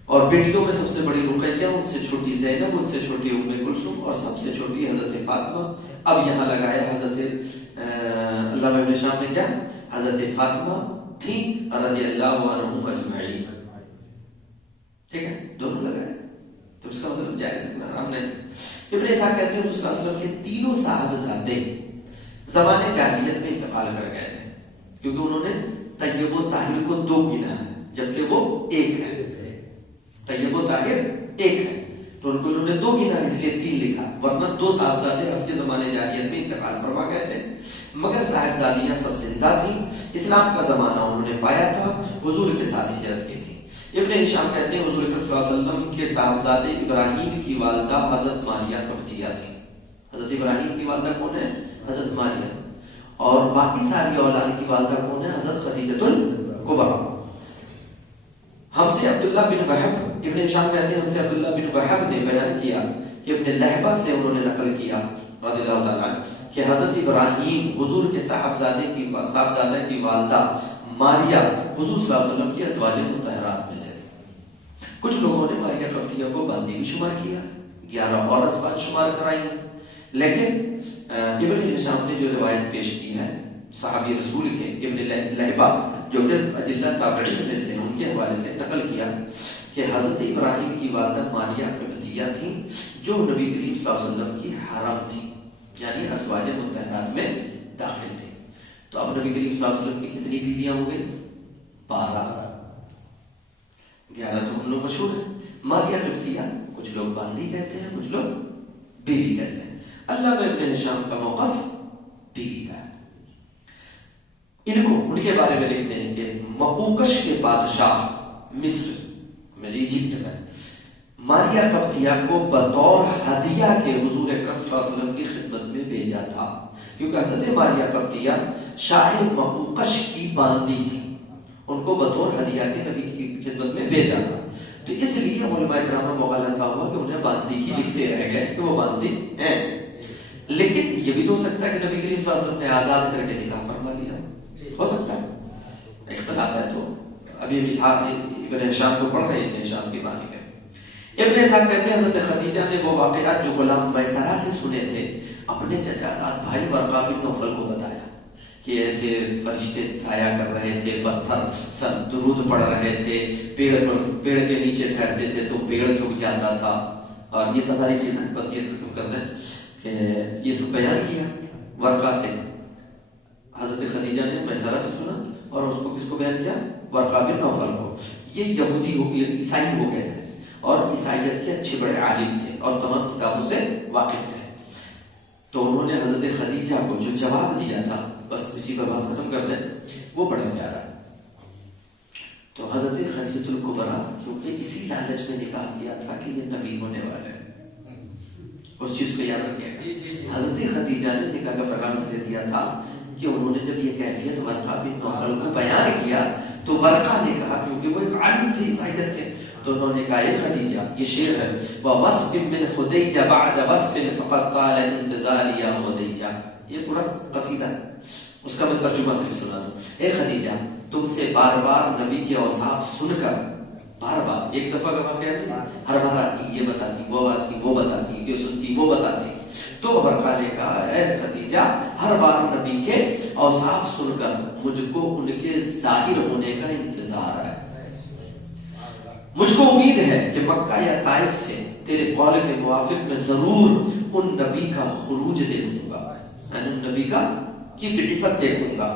اور بیٹیوں میں سب سے بڑی رقیہ، ان سے چھوٹی زینب، ان سے چھوٹی ام کلثوم، اور سب سے چھوٹی حضرت فاطمہ۔ اب یہاں لگایا حضرت علامہ ابن ہشام نے کیا، حضرت فاطمہ تھی رضی اللہ عنہم اجمعین، ٹھیک ہے، دونوں لگائے، تو اس کا مطلب جائز حرام نہیں۔ ابن اسحاق کہتے ہیں حضور صلی اللہ علیہ وسلم کے تینوں صاحبزادے زمانے جاہلیت میں انتقال کر گئے تھے، کیونکہ انہوں نے طیب و طاہر کو 2 گنا ہے جبکہ وہ 1 ہے، طیب و طاہر 1 ہے، تو ان کو انہوں نے 2 گنا ہے، اس لیے 3 لکھا، ورنہ 2 صاحبزادے آپ کے زمانے جاہلیت میں انتقال فرما گئے تھے، مگر صاحبزادیاں سب زندہ تھیں، اسلام کا زمانہ انہوں نے پایا تھا، حضور کے ساتھ ہجرت کی تھی۔ ابن ہشام کہتے ہیں حضور اکرم صلی اللہ علیہ وسلم کے صاحبزادے ابراہیم کی والدہ حضرت ماریہ قبطیہ تھی۔ حضرت ابراہیم کی والدہ کون ہے؟ حضرت ماریہ، اور باقی ساری اولاد کی والدہ کون ہے؟ حضرت خدیجۃ الکبریٰ۔ ہم سے عبداللہ بن وہب، ابن ہشام کہتے ہیں ہم سے عبداللہ بن وہب نے بیان کیا کہ اپنے لہبہ سے انہوں نے نقل کیا رضی اللہ تعالیٰ کہ حضرت ابراہیم حضور کے صاحبزادہ کی والدہ ماریہ حضور صلی اللہ علیہ وسلم کی ازواج مطہرات میں سے۔ کچھ لوگوں نے ماریہ قبطیہ کو باندی بھی شمار کیا، 11 اور ازواج شمار کرائی ہیں، لیکن ابن ہشام نے جو روایت پیش کی ہے صحابی رسول کے ابن لہبہ جو کہ اجلہ تابعین میں سے، ان کے حوالے سے نقل کیا کہ حضرت ابراہیم کی والدہ ماریہ قبطیہ تھیں جو نبی کریم صلی اللہ علیہ وسلم کی حرم تھی، یعنی ازواج مطہرات میں داخل تھے۔ تو اب نبی کریم صلی اللہ علیہ وسلم کی کتنی بیویاں ہو گئی؟ 12، 11 تو ہم لوگ مشہور ہیں۔ ماریہ قبطیہ کچھ لوگ باندی کہتے ہیں، کچھ لوگ بیوی کہتے ہیں۔ اللہ میں ابن ہشام کا موقف بیوی کا ہے۔ ان کے بارے میں لکھتے ہیں کہ مقوقش کے بادشاہ مصر میں ایجپٹ میں ماریہ قبطیہ کو بطور ہدیہ کے حضور اکرم صلی اللہ علیہ وسلم کی خدمت میں بھیجا تھا، کیونکہ حضرت ماریہ قبطیہ شاہ مقوقش کی باندی تھی، ان کو بطور ہدیہ کے نبی کی خدمت میں بھیجا تھا، تو اس لیے علماء کرام میں مغالطہ ہوا کہ انہیں باندی ہی لکھتے رہ گئے کہ وہ باندی ہیں، لیکن یہ بھی تو ہو سکتا ہے کہ نبی کریم صلی اللہ علیہ وسلم نے آزاد کر کے نکاح فرما لیا، ہو سکتا ہے، اختلاف ہے۔ تو ابھی ابن ہشام کو پڑھ رہے ہیں، ابن ہشام کی بانی میں ابن اسحاق کہتے ہیں حضرت خدیجہ نے وہ واقعات جو غلام میسرہ سے سنے تھے اپنے چچا زاد بھائی ورقہ بن نوفل کو بتایا کہ ایسے فرشتے سایہ کر رہے تھے، پتھر سر درود پڑھ رہے تھے، پیڑ کے نیچے ٹھہرتے تھے تو پیڑ جھک جاتا تھا، اور یہ ساری چیزیں بس یہ ختم کر دیں کہ یہ سب بیان کیا ورقہ سے، حضرت خدیجہ نے میسرہ سے سنا اور اس کو کس کو بیان کیا؟ ورقہ بن نوفل کو۔ یہ یہودی ہو گئے، عیسائی ہو گئے تھے اور عیسائیت کے اچھے بڑے عالم تھے اور تمام کتابوں سے واقف تھے، تو انہوں نے حضرت خدیجہ کو جو جواب دیا تھا، بس اسی پر بات ختم کر دیں، وہ بڑا پیارا ہے۔ تو حضرت خدیجۃ الکبریٰ کیونکہ اسی لالچ میں نکاح کیا تھا کہ یہ نبی ہونے والے ہیں، اس چیز کو یاد رکھیے گا۔ حضرت خدیجہ نے نکاح کا پیغام اس لیے دیا تھا کہ انہوں نے جب یہ کیفیت ورقہ بن نوفل کو بیان کیا تو ورقہ نے کہا، کیونکہ وہ ایک عالم تھے عیسائیت کے، تو انہوں نے کہا اے خدیجہ، یہ شعر ہے، وَوَصْفٍ مِّنْ خُدَیجَ بَعْدَ وَصْفٍ فَقَدْ طَالَ انْتِظَارِي يَا خُدَیجَ، یہ پورا قصیدہ ہے، اس کا میں ترجمہ صرف سنا دوں۔ اے خدیجہ، تم سے بار بار نبی کے اوصاف سن کر، بار بار ایک دفعہ کا واقعہ نہیں، ہر بار آتی یہ بتاتی، وہ آتی وہ بتاتی، یہ سنتی وہ بتاتی، تو ورقہ نے کہا اے خدیجہ، ہر بار نبی کے اوصاف سن کر مجھ کو ان کے ظاہر ہونے کا انتظار ہے، مجھ کو امید ہے کہ مکہ یا طائف سے تیرے قول کے موافق میں ضرور ان نبی کا خروج دیکھوں گا، یعنی ان نبی کی بعثت دیکھوں گا.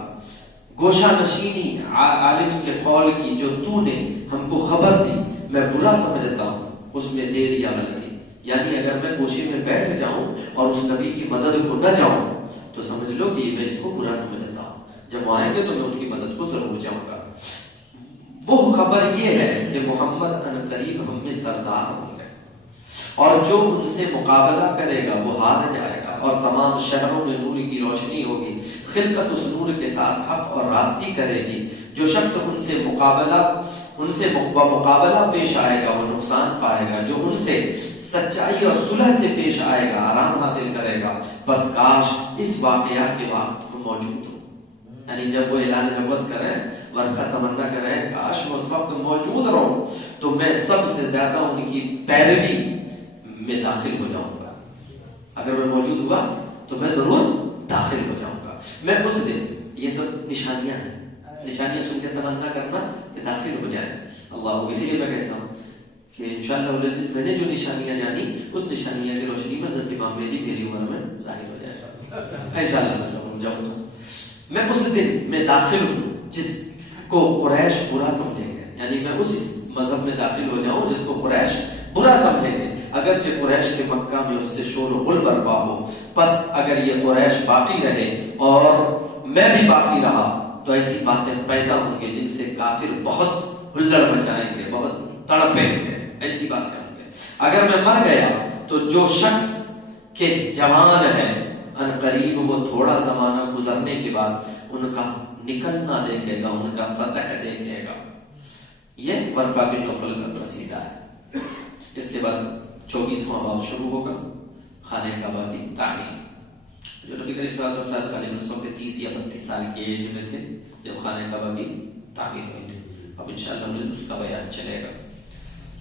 گوشہ نشینی عالم کے قول کی جو تو نے ہم کو خبر دی میں برا سمجھتا ہوں اس میں دیر یا غلطی. یعنی اگر میں گوشے میں بیٹھ جاؤں اور اس نبی کی مدد کو نہ جاؤں تو سمجھ لو کہ میں اس کو برا سمجھتا ہوں. جب وہ آئیں گے تو میں ان کی مدد کو ضرور جاؤں گا. وہ خبر یہ ہے کہ محمد عنقریب ہم میں سردار ہوں گے اور جو ان سے مقابلہ کرے گا وہ ہار جائے گا اور تمام شہروں میں نور کی روشنی ہوگی. خلقت اس نور کے ساتھ حق اور راستی کرے گی. جو شخص ان سے مقابلہ پیش آئے گا وہ نقصان پائے گا. جو ان سے سچائی اور صلح سے پیش آئے گا آرام حاصل کرے گا. بس کاش اس واقعہ کے وقت وہ موجود ہو. یعنی جب وہ اعلان نبوت کریں ورقہ تمنا کریں کاش میں اس وقت موجود رہوں تو میں سب سے زیادہ ان کی پیروی میں داخل ہو جاؤں گا. اگر میں موجود ہوا تو میں ضرور داخل ہو جاؤں گا. میں اس دن یہ سب نشانیاں ہیں، نشانیاں سن کے تمنا کرنا کہ داخل ہو جائے اللہ. اسی لیے میں کہتا ہوں کہ انشاءاللہ میں نے جو نشانیاں جانی اس نشانیاں کی روشنی میں حضرت امام مہدی میری عمر میں ظاہر ہو جائے گا انشاءاللہ. میں سمجھ جاؤں گا میں اس دن میں داخل ہوں جس کو قریش برا سمجھیں گے. یعنی میں اس مذہب میں داخل ہو جاؤں جس کو قریش برا سمجھیں گے اگرچہ قریش کے مکہ میں اس سے شور و غل برپا ہو. بس اگر یہ قریش باقی رہے اور میں بھی باقی رہا تو ایسی باتیں پیدا ہوں گے جن سے کافر بہت ہلڑ مچائیں گے، بہت تڑپیں گے، ایسی باتیں ہوں گے. اگر میں مر گیا تو جو شخص کے جوان ہے ان قریب وہ تھوڑا زمانہ گزرنے کے بعد ان کا نکلنا دیکھے گا، ان کا فتح دیکھے گا. یہ ورقہ بن نوفل کا قصیدہ ہے. اس کے بعد 24واں باب شروع ہوگا خانہ کعبہ کی تعمیر. جو نبی کریم صلی اللہ علیہ وسلم کے 30 یا 32 سال کی ایج میں تھے جب خانہ کعبہ کی تعمیر ہوئی تھی. اب انشاءاللہ اس کا بیان چلے گا.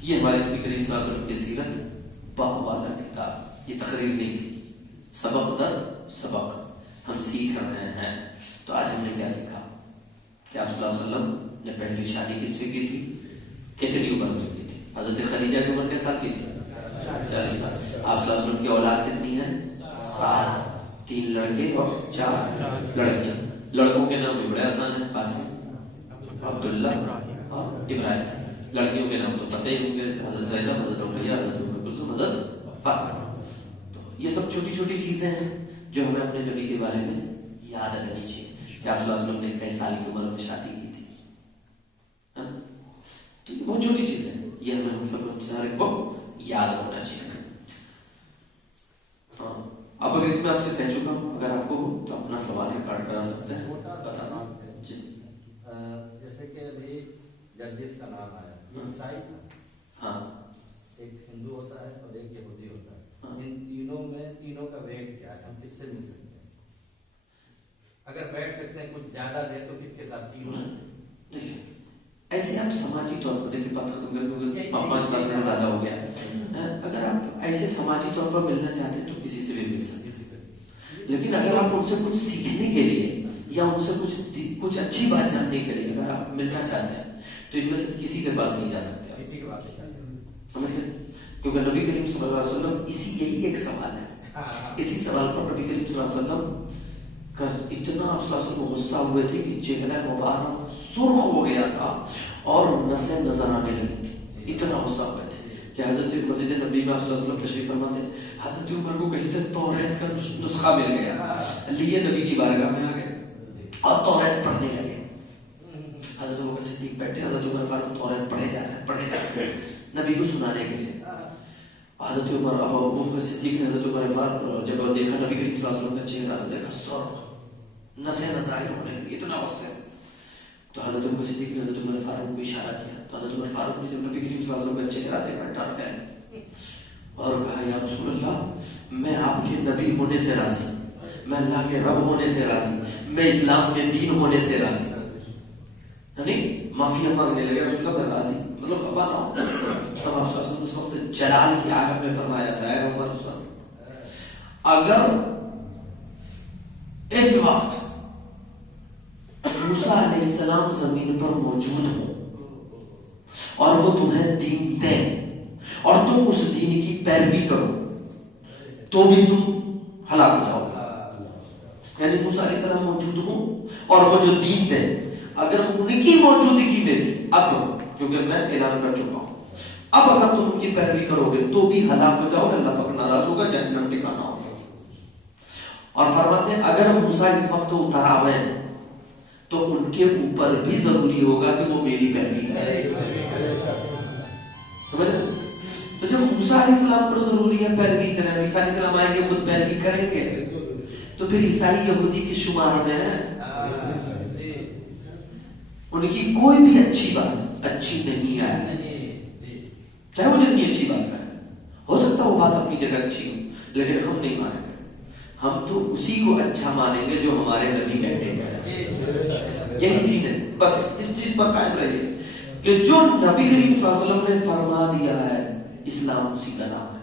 یہ ہمارے نبی کریم صلی اللہ علیہ وسلم کی سیرت باب والا کتاب. یہ تقریر نہیں تھی، سبق در سبق ہم سیکھ رہے ہیں. تو آج ہم نے کیا سیکھا کہ آپ صلی اللہ علیہ وسلم نے پہلی شادی کس سے کی تھی، کتنی عمر میں کی تھی. حضرت خدیجہ کی عمر کے سال کی تھی 40 سال. آپ صلی اللہ علیہ وسلم کی اولاد کتنی ہے 7، 3 لڑکے اور 4 لڑکیاں. لڑکوں کے نام بھی بڑے آسان ہیں، قاسم، عبداللہ اور ابراہیم. لڑکیوں کے نام تو پتہ ہی ہوں گے، حضرت زینب، حضرت رقیہ، حضرت ام کلثوم، حضرت فاطمہ. تو یہ سب چھوٹی چھوٹی چیزیں ہیں جو ہمیں اپنے نبی کے بارے میں یاد رکھنی چاہیے کہ آپ صلی اللہ علیہ وسلم نے کئی سال کی عمر میں شادی کی تھی. تو یہ بہت چھوٹی چیزیں ہیں، یہ ہم سب سارے کو یاد ہونا چاہیے. اب اگر اس میں آپ سے کہہ چکا ہوں، اگر آپ کو ہو تو اپنا سوال ریکارڈ کرا سکتے ہیں. بتانا جیسے کہ ابھی جرجس کا نام آیا، عیسائی تھا. ہاں، ایک ہندو ہوتا ہے اور ایک یہودی ہوتا ہے. ان تینوں میں تینوں کا ویٹ کیا ہے، ہم کس سے مل سکتے ہیں؟ اگر بیٹھ سکتے ہیں کچھ زیادہ دیر تو کس کے ساتھ تینوں؟ دیکھیے ایسے آپ سماجی طور پر دیکھیے 5 سال میں زیادہ ہو گیا. اگر آپ ایسے سماجی طور پر ملنا چاہتے ہیں تو کسی سے بھی مل سکتے ہیں. لیکن اگر آپ ان سے کچھ سیکھنے کے لیے یا ان سے کچھ اچھی بات جاننے کے لیے اگر آپ ملنا چاہتے ہیں تو ان میں سے کسی کے پاس نہیں جا سکتے. سمجھ گئے؟ کیونکہ نبی کریم صلی اللہ علیہ وسلم یہی ایک سوال ہے. اسی سوال پر نبی کریم صلی اللہ علیہ وسلم کا اتنا آپ صلی اللہ علیہ وسلم غصہ ہوئے تھے کہ چہرہ مبارک سرخ ہو گیا تھا اور نسیں نظر آنے لگی تھی. اتنا غصہ ہوئے تھے کہ حضرت مسجد نبی میں آپ صلی اللہ علیہ وسلم تشریف فرما تھے. حضرت عمر کو کہیں سے توریت کا نسخہ مل گیا، لیے نبی کی بارگاہ میں آ گئے اور توریت پڑھنے لگے. حضرت ابوبکر صدیق بیٹھے، حضرت عمر فاروق توریت پڑھے جا رہے ہیں نبی کو سنانے کے لیے. حضرت عمر ابوبکر صدیق نے حضرت عمر فاروق جب دیکھا نبی کریم صلی اللہ علیہ وسلم کا چہرہ دیکھا سرخ، نسیں نظر ہونے لگی، اتنا غصے. تو حضرت ابوبکر صدیق نے حضرت عمر فاروق کو اشارہ کیا. تو حضرت عمر فاروق نے جب نبی کریم صلی اللہ علیہ وسلم کا چہرہ دیکھا ڈر گئے اور کہا یا رسول اللہ میں آپ کے نبی ہونے سے راضی، میں اللہ کے رب ہونے سے راضی، میں اسلام کے دین ہونے سے راضی. یعنی معافی مانگنے لگے رسول اللہ میں راضی، مطلب خفا نہ ہو. تب آپ صلی اللہ علیہ وسلم اس وقت جلال کی عالم میں فرمایا تھا اے عمر اگر اس وقت موسیٰ علیہ السلام زمین پر موجود ہو اور وہ تمہیں دین دیں اور تم اس دین کی پیروی کرو تو بھی تم ہلاک ہو جاؤ گے. یعنی موسیٰ علیہ السلام موجود ہوں اور وہ جو دین ہے اگر ان کی موجودگی میں بھی اب کیونکہ میں اعلان کر چکا ہوں اب اگر تم ان کی پیروی کرو گے تو بھی ہلاک ہو جاؤ گے, اللہ پاک ناراض ہوگا, جہنم ٹھکانا ہوگا. اور فرماتے ہیں اگر موسیٰ اس وقت اتر آئیں تو ان کے اوپر بھی ضروری ہوگا کہ وہ میری پیروی کریں. سمجھ رہے؟ تو جب موسیٰ علیہ السلام پر ضروری ہے پیروی کریں, عیسیٰ علیہ السلام آئیں گے خود پیروی کریں گے, تو پھر عیسائی یہودی کے شمار میں ان کی کوئی بھی اچھی بات اچھی نہیں ہے, چاہے وہ جتنی اچھی بات کریں. ہو سکتا ہے وہ بات اپنی جگہ اچھی ہو لیکن ہم نہیں مانیں گے, ہم تو اسی کو اچھا مانیں گے جو ہمارے نبی کہتے ہیں. یہی دین ہے, بس اس چیز پر قائم رہیے کہ جو نبی کریم صلی اللہ علیہ وسلم نے فرما دیا ہے اسلام اسی کا نام ہے,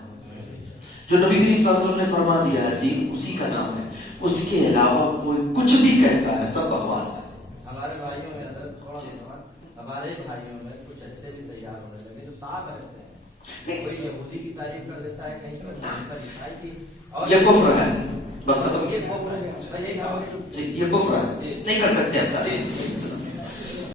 جو نبی کریم صلی اللہ علیہ وسلم نے فرما دیا ہے دین اسی کا نام ہے. اس کے علاوہ کوئی کچھ بھی کہتا ہے سب بکواس ہے. ہمارے بھائیوں میں ہمارے بھائیوں میں کچھ ایسے بھی تیار ہونے لگے جو ساتھ رہتے ہیں, کوئی یہودی کی تعریف کر دیتا ہے کہیں پر عیسائی کی, اور یہ کفر ہے, بس ختم. یہ کفر ہے, یہ کفر ہے, نہیں کر سکتے اب تک.